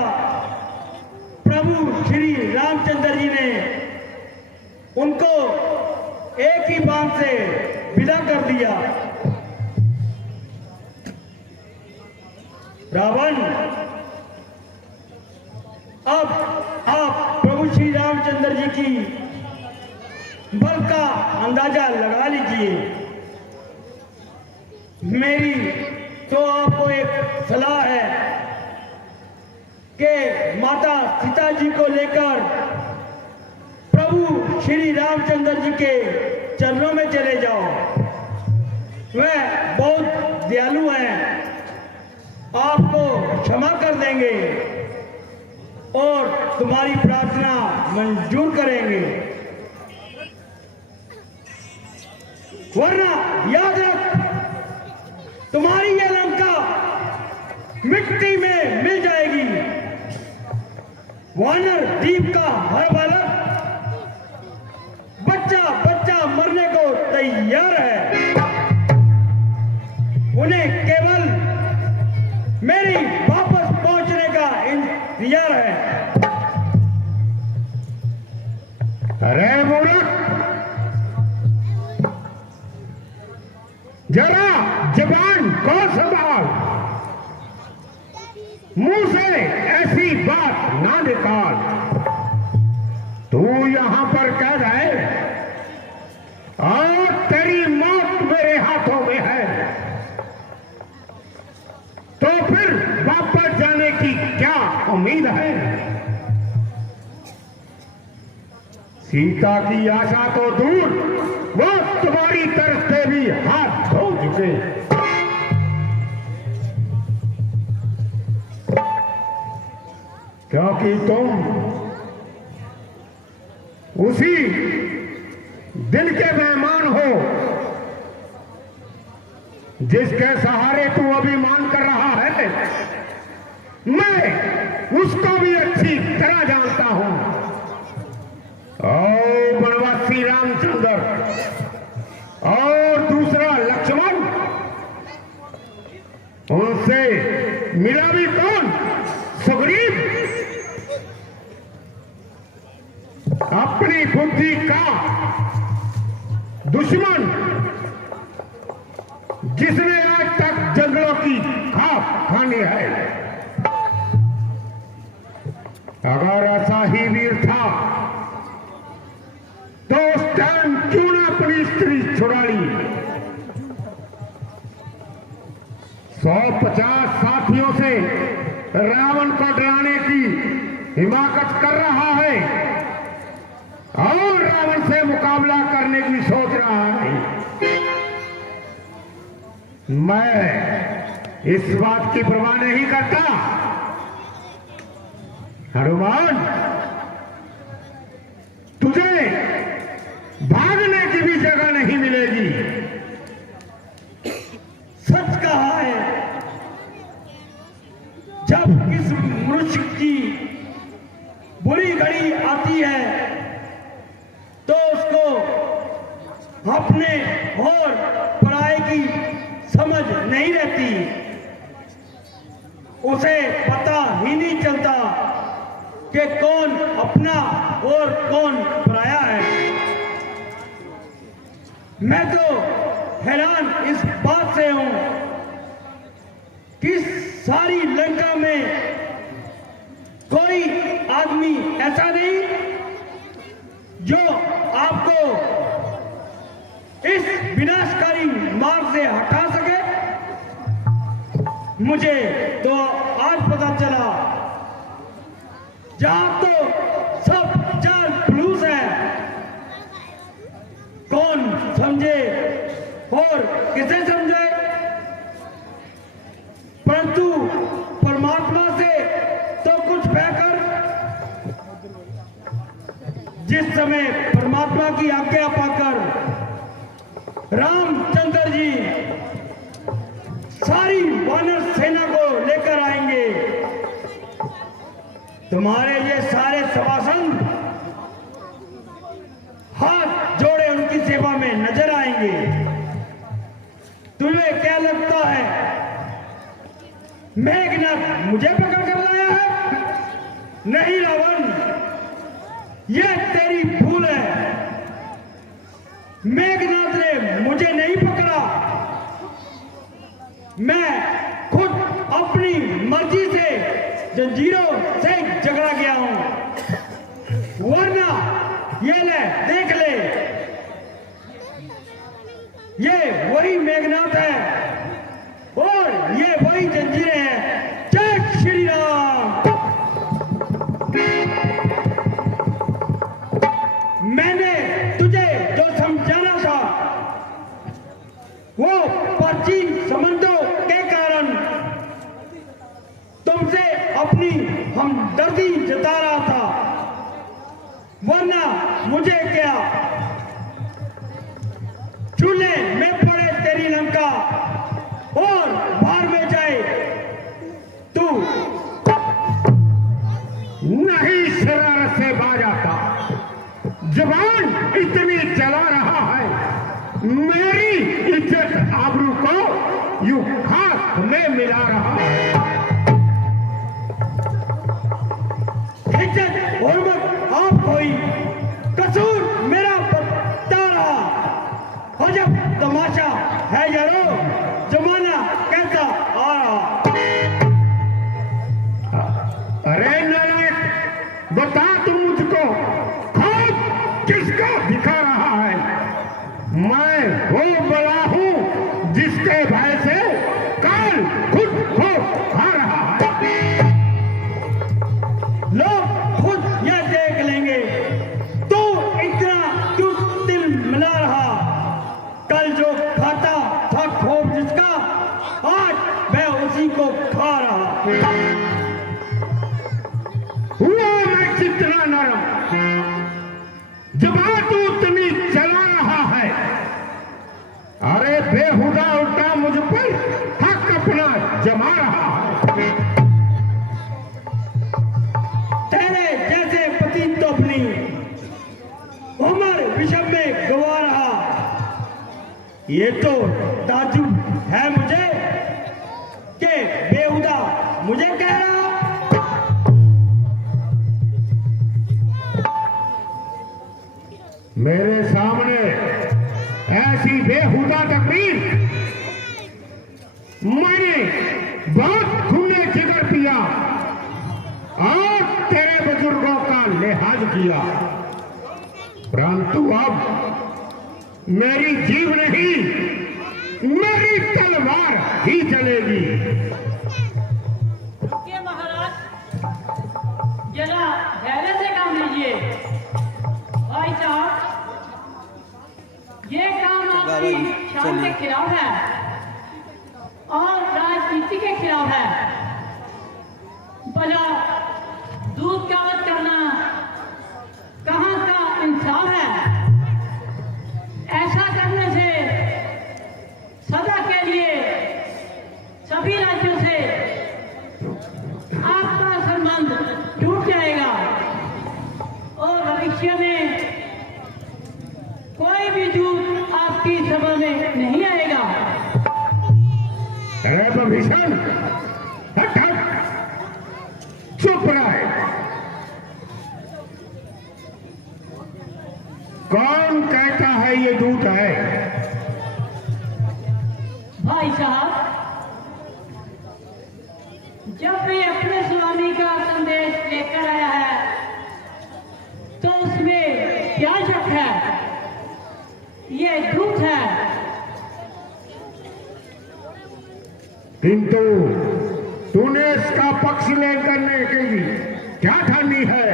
प्रभु श्री रामचंद्र जी ने उनको एक ही बाण से विदा कर दिया। रावण, अब आप प्रभु श्री रामचंद्र जी की बल का अंदाजा लगा लीजिए। मेरी तो आपको एक सलाह है कि माता सीता जी को लेकर प्रभु श्री रामचंद्र जी के चरणों में चले जाओ। वह बहुत दयालु हैं, आपको क्षमा कर देंगे और तुम्हारी प्रार्थना मंजूर करेंगे। वरना याद रख, तुम्हारी यह लंका मिट्टी में मिल जाएगी। वानर द्वीप का हर बालक बच्चा बच्चा मरने को तैयार है। उन्हें केवल मेरी वापस पहुंचने का इंतजार है। अरे मूर्ख, जरा जबान को संभाल, मुंह से ऐसी बात ना निकाल। तू यहां पर कैद है और तेरी मौत मेरे हाथों में है, तो फिर वापस जाने की क्या उम्मीद है? सीता की आशा तो दूर, वो तुम्हारे तुम्हारी तरफ से भी हाथ धो चुके। क्योंकि तुम उसी दिल के मेहमान हो जिसके सहारे तू अभिमान कर रहा है। मैं उसको भी अच्छी तरह जानता हूं। और वनवासी रामचंद्र और दूसरा लक्ष्मण, उनसे मिला भी कौन? सुग्रीव। अपनी बुद्धि का दुश्मन, जिसने आज तक जंगलों की खाप खानी है। अगर ऐसा ही वीर था तो उस टाइम क्यों ना अपनी स्त्री छुड़ा ली? 150 साथियों से रावण को डराने की हिमाकत कर रहा है और रावण से मुकाबला करने की सोच रहा है। मैं इस बात की परवाह नहीं करता। हनुमान, तुझे भागने की भी जगह नहीं मिलेगी। सच कहा है। जब किस मनुष्य की बुरी घड़ी आती है तो उसको अपने और पराये की समझ नहीं रहती। उसे पता ही नहीं चलता कि कौन अपना और कौन पराया है। मैं तो हैरान इस बात से हूं कि सारी लंका में कोई आदमी ऐसा नहीं जो आपको इस विनाशकारी मार्ग से हटा सके। मुझे तो आज पता चला, जहां तो सब चाल फलूस है, कौन समझे और किसे समझे। परंतु परमात्मा से तो कुछ बहकर जिस समय परमात्मा की आज्ञा पाकर रामचंद्र जी सारी वानर सेना को लेकर आएंगे, तुम्हारे ये सारे सभासद हाथ जोड़े उनकी सेवा में नजर आएंगे। तुम्हें क्या लगता है मेघनाथ मुझे पकड़ कर लाया है? नहीं रावण, यह तेरी भूल है। मेघनाथ ने मुझे नहीं पकड़ा। मैं खुद अपनी मर्जी से जंजीरों से झगड़ा गया हूं। वरना ये ले, देख ले, ये वही मेघनाथ है और ये वही जंजीरें हैं। जय श्री राम। मैंने तुझे जो समझाना था वो प्राचीन संबंधों के कारण तुमसे अपनी हमदर्दी जता रहा था। वरना मुझे क्या, चूल्हे में पड़े तेरी लंका और बाहर में जाए तू। नहीं शरारत से बाज आता, जबान इतनी चला रहा है, मेरी इज्जत आबरू को यूं खाक में मिला रहा है। इज्जत और आप कोई कसूर मेरा बता रहा। और जब तमाशा है यारो, जमाना कैसा आ रहा। अरे नालायक, बता तू मुझको खुद किसको दिखा रहा है? मैं वो बड़ा हूं जिसके भय से काल खुद को खा रहा है। लोग खुद यह देख लेंगे। तू इतना क्यों दिल मिला रहा? पर हक अपना जमा रहा है। तेरे जैसे पति तो अपनी उम्र विषम में गवा रहा, ये तो ताजुब है मुझे कि बेहुदा मुझे कह रहा। मेरे सामने ऐसी बेहुदा तकरीर मैंने बहुत खूने जिगर पिया और तेरे बुजुर्गों का लिहाज किया, परंतु अब मेरी जीव नहीं, मेरी तलवार ही चलेगी। रुकिए महाराज, जरा धैर्य से काम लीजिए। भाई साहब, ये काम आपकी शान के खिलाफ है और राजनीति के खिलाफ है। भला दूध का वध करना कहाँ का इंसाफ है? ऐसा करने से सदा के लिए सभी राज्यों से आपका संबंध टूट जाएगा और भविष्य में कोई भी दूत आपकी सभा में नहीं आएगा। अरे भीषण, हट हट, चुप रहे। कौन कहता है ये दूत है? भाई साहब, जब भी अपने स्वामी का संदेश लेकर आया है तो उसमें क्या शक है? ये दूत है। किंतु तूने इसका पक्ष ले करने के लिए क्या ठानी है?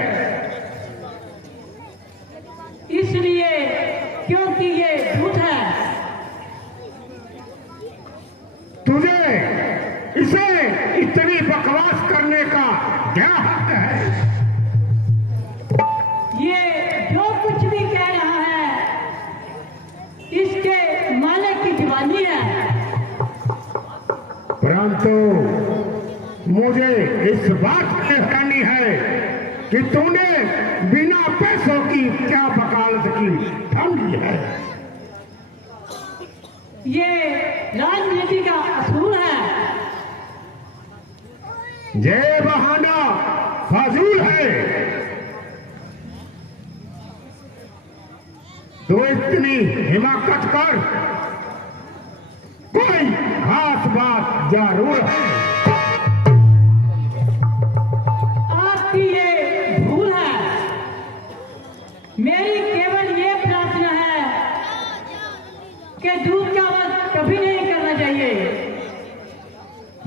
इसलिए क्योंकि ये दूत है। तुझे इसे इतनी बकवास करने का क्या हक है? ये जो कुछ भी कह रहा है इसके मालिक की दीवानी है। परंतु मुझे इस बात की हैरानी है कि तूने बिना पैसों की क्या वकालत की ठानी है। ये राजनीति का असूल है। ये बहाना फाजूल है। तो इतनी हिमाकत कर, कोई खास बात जरूर है। आपकी ये भूल है। मेरी केवल ये प्रार्थना है कि दूध का वध कभी नहीं करना चाहिए।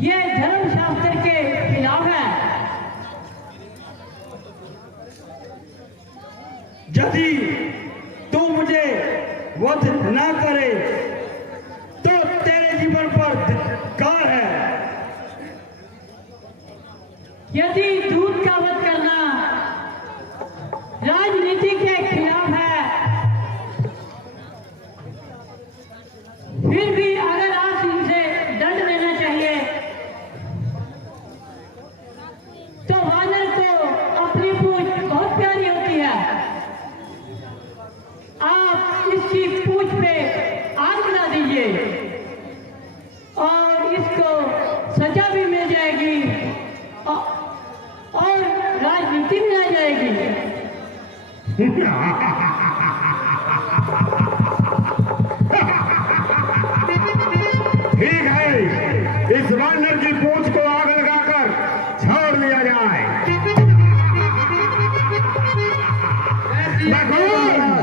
ये धर्मशास्त्र के खिलाफ है। यदि तू मुझे वध ना करे तो तेरे जीवन पर धिक्कार है। यदि दूध का वध करना राजनीति के खिलाफ है, फिर भी अगर आप इनसे दंड देना चाहिए तो वानर को अपनी पूंछ बहुत प्यारी होती है। आप इसकी पूंछ पे आग लगा दीजिए और इसको सजा भी मिल जाएगी और राजनीति में आ जाएगी। ठीक है, इस वानर की पूंछ को आग लगाकर छोड़ दिया जाए।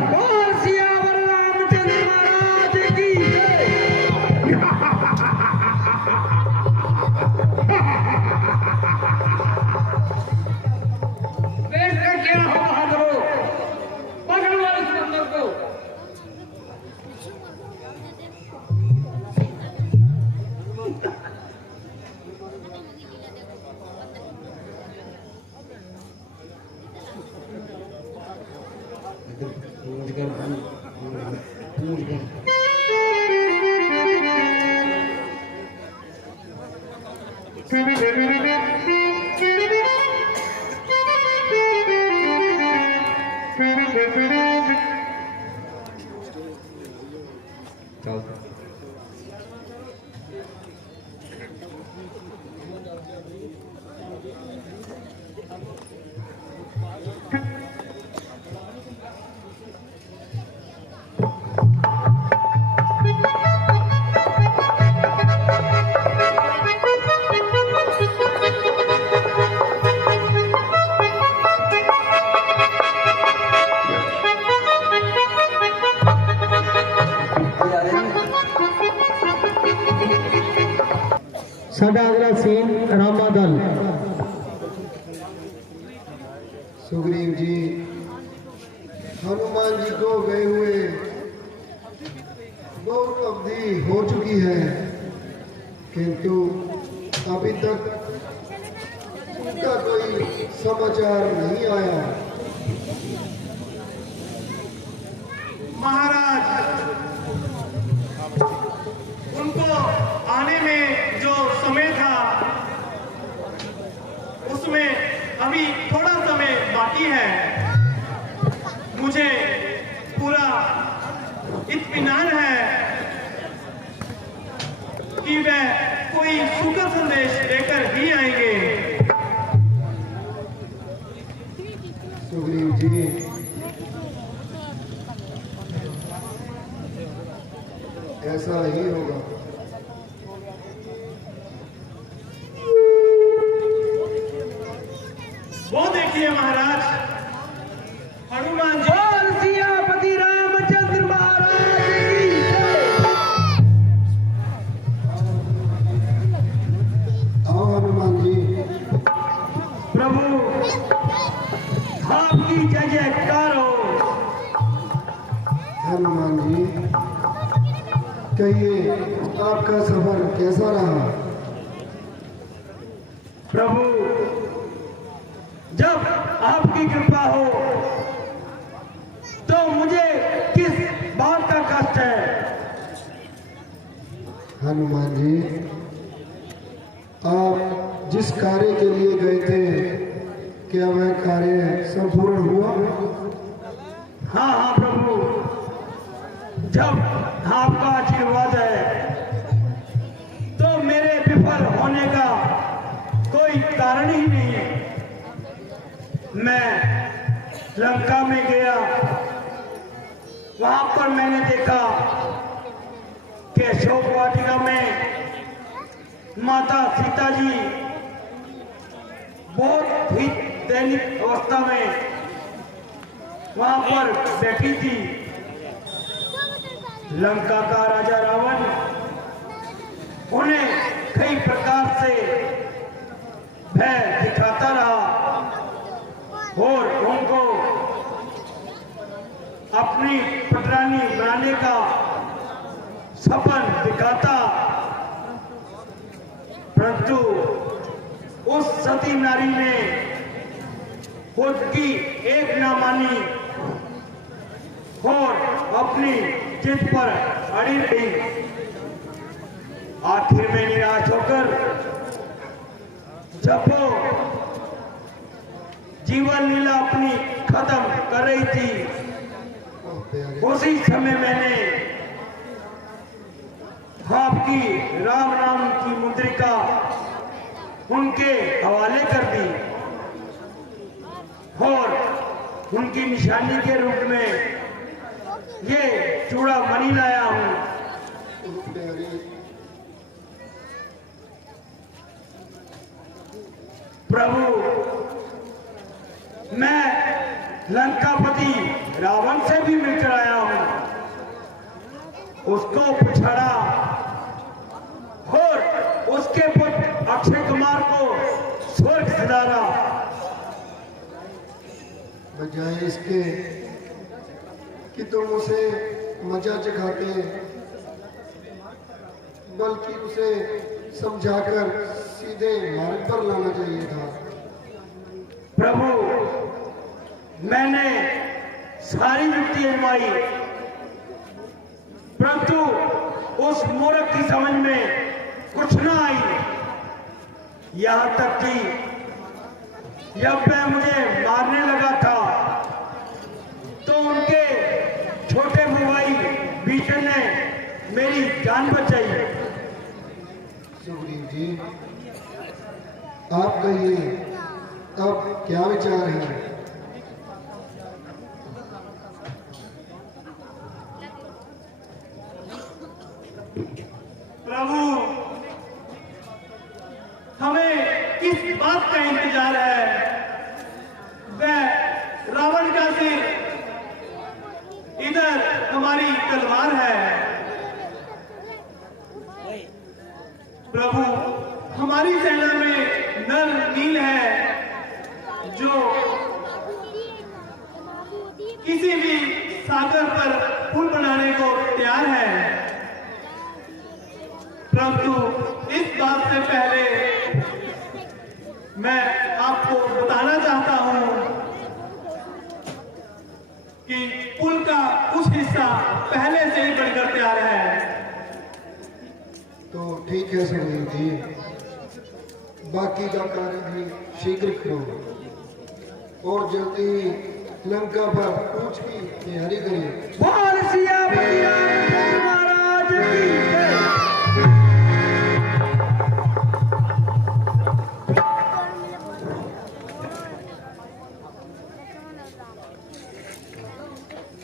बोल सियावर रामचंद्र महाराज की जय। देश का क्या हो बहादुरों, पकड़ लो इस बंदर को। साडा अगला सीन रामा दल। सुग्रीव जी, हनुमान जी को गए हुए बहुत अवधि हो चुकी है, किंतु अभी तक उनका कोई समाचार नहीं आया। महाराज, उनको आने में जो समय था उसमें अभी थोड़ा समय बाकी है। मुझे पूरा इत्मीनान है कि वह कोई सुखद संदेश लेकर ही आएंगे। सुग्रीव जी, ऐसा ही होगा। वो देखिए महाराज, हनुमान जी। बोल सियापति रामचंद्र महाराज की जय। आओ हनुमान जी। प्रभु आपकी जय जयकार हो। हनुमान जी, कहिए आपका सफर कैसा रहा? प्रभु, जब आपकी कृपा हो तो मुझे किस बात का कष्ट है? हनुमान जी, आप जिस कार्य के लिए गए थे, क्या वह कार्य संपूर्ण हुआ? हाँ हाँ प्रभु, जब आपका आशीर्वाद है तो मेरे विफल होने का कोई कारण ही नहीं है। मैं लंका में गया, वहां पर मैंने देखा कि अशोक वाटिका में माता सीता जी बहुत ही दैनिक अवस्था में वहां पर बैठी थी। लंका का राजा रावण उन्हें कई प्रकार से भय दिखाता रहा और उनको अपनी पटरानी बनाने का सपन दिखाता, परंतु उस सती नारी ने खुद की एक ना मानी और अपनी जिद पर अड़ी रही। आखिर में निराश होकर जब वो जीवन लीला अपनी खत्म कर रही थी, उसी समय मैंने आपकी राम नाम की मुद्रिका उनके हवाले कर दी और उनकी निशानी के रूप में ये चूड़ा मणि लाया हूं। प्रभु, मैं लंकापति रावण से भी मिलकर आया हूं, उसको पछाड़ा और उसके पुत्र अक्षय कुमार को स्वर्ग सिधारा। बजाय इसके कि तुम उसे मजा चखाते, बल्कि उसे समझाकर सीधे मार्ग पर लाना चाहिए था। प्रभु, मैंने सारी युक्ति आजमाई, परंतु उस मूर्ख की समझ में कुछ न आई। यहां तक कि जब वह मुझे मारने लगा था तो उनके छोटे भाई भीषण ने मेरी जान बचाई। सुग्रीव जी, आप कहिए अब क्या विचार है? प्रभु, हमें किस बात का इंतजार है? वह रावण का सिर, इधर हमारी तलवार है। प्रभु, हमारी सेना में नर नील है जो किसी भी सागर पर पुल बनाने को तैयार है। परंतु इस बात से पहले मैं आपको बताना चाहता हूं कि पुल का कुछ हिस्सा पहले से ही बनकर तैयार है। तो ठीक है सुग्रीव जी, बाकी का कार्य भी शीघ्र करो और जल्दी लंका पर कूच की तैयारी करिए। बोल सियापति रामचंद्र महाराज की जय।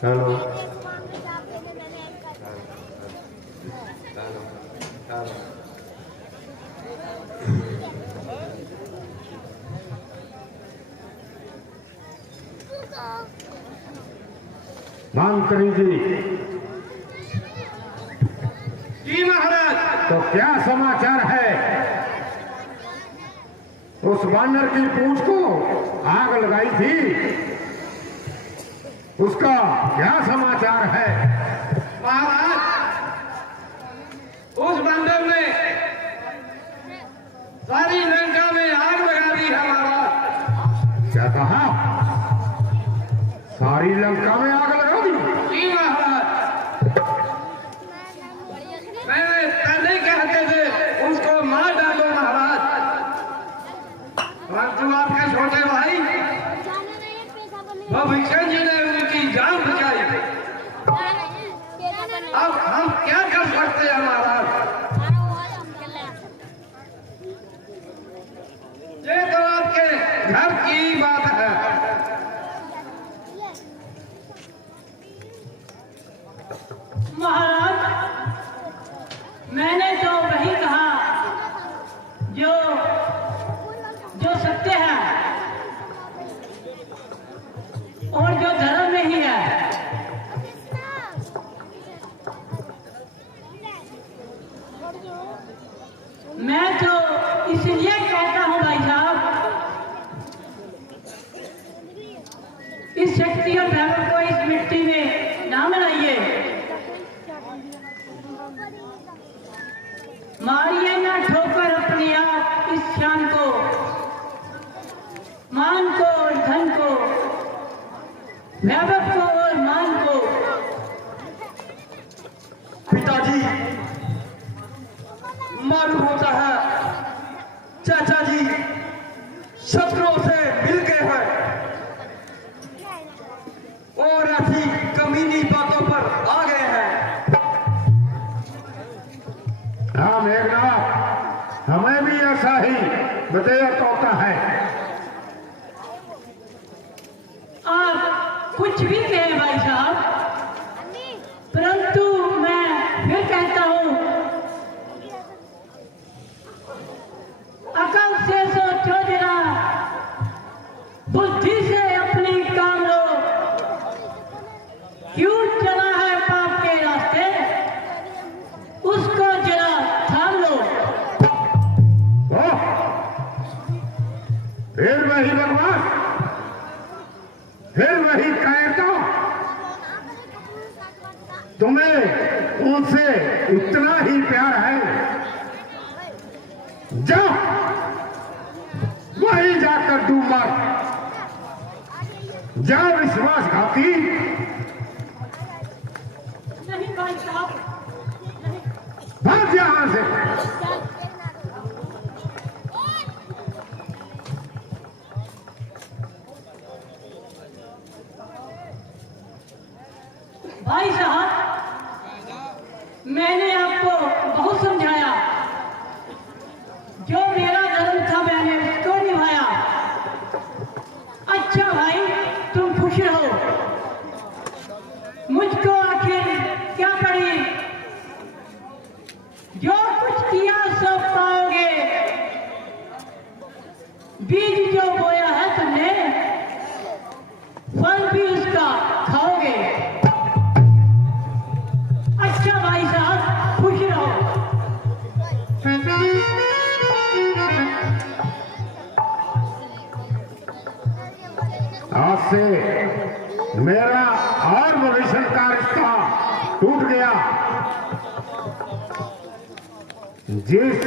हेलो, मंत्री जी, जी महाराज। तो क्या समाचार है? उस वानर की पूंछ को आग लगाई थी, उसका क्या समाचार है? महाराज, उस बंदर ने सारी लंका में आग लगा दी है महाराज। क्या कहा? सारी लंका में आग लगा दी? जी महाराज, मैंने पहले कहते थे उसको मार डालो महाराज, परंतु आपके छोटे भाई भविष्य जी ने उनकी जान बचाई। अब हम क्या कर सकते हैं महाराज? ये तो आपके घर की बात है। महाराज, मैंने तो वही कहा जो जो सत्य है और जो धर्म में ही है। मैं तो इसलिए कहता हूं भाई साहब, इस शक्ति और धर्म को इस मिट्टी में ना मिलाइए, मारिए ना ठोकर अपने आप इस शान को, मान को और धन को, वैभव को और मान को। पिताजी, मालूम होता है चाचा जी शत्रुओं से मिल गए हैं और ऐसी कमीनी बातों पर आ गए हैं। हाँ मेघनाथ, हमें भी ऐसा ही प्रतीत होता है। आप कुछ भी कहें भाई साहब, परंतु मैं फिर कहता हूं, अकल से सोचो जरा, बुद्धि से अपनी काम लो। क्यों चला है पाप के रास्ते, उसको जरा थाम लो। ओह, फिर वही बदमाश, फिर वही कायरता। तुम्हें उनसे इतना ही प्यार है, जाओ वही जाकर डूब मार। जाओ विश्वासघाती। नहीं भाई साहब, नहीं। भाग यहां से। भाई साहब, मैंने आपको बहुत समझाया, जो मेरा धर्म था मैंने उसको निभाया। अच्छा भाई तुम खुश रहो, मुझको आखिर क्या पड़ी, जो कुछ किया सो पाओगे, बीज जो बोया है तुमने फल भी उसका खाओगे। अच्छा भाई साहब खुश रहो। आज से मेरा और भविष्य का रिश्ता टूट गया। जिस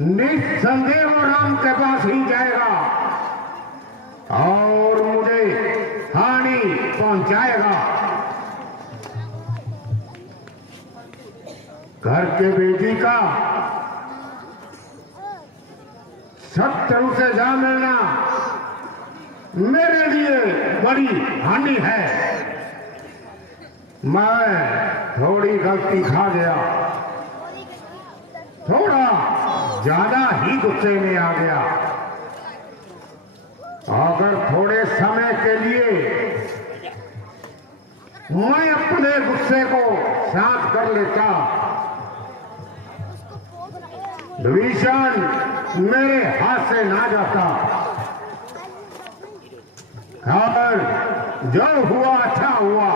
निसंदेह वो राम के पास ही जाएगा और मुझे हानि पहुंचाएगा। घर के बेटी का शत्रु से जा मिलना मेरे लिए बड़ी हानि है। मैं थोड़ी गलती खा गया, थोड़ा ज्यादा ही गुस्से में आ गया। अगर थोड़े समय के लिए मैं अपने गुस्से को शांत कर लेता, विभीषण मेरे हाथ से ना जाता। और जो हुआ अच्छा हुआ,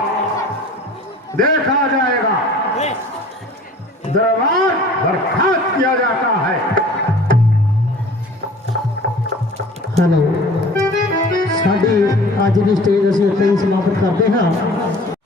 देखा जाएगा। दरबार बर्खास्त किया जाता है। हेलो, साडी अज की स्टेज असीं इत्थे ही समाप्त करते हैं।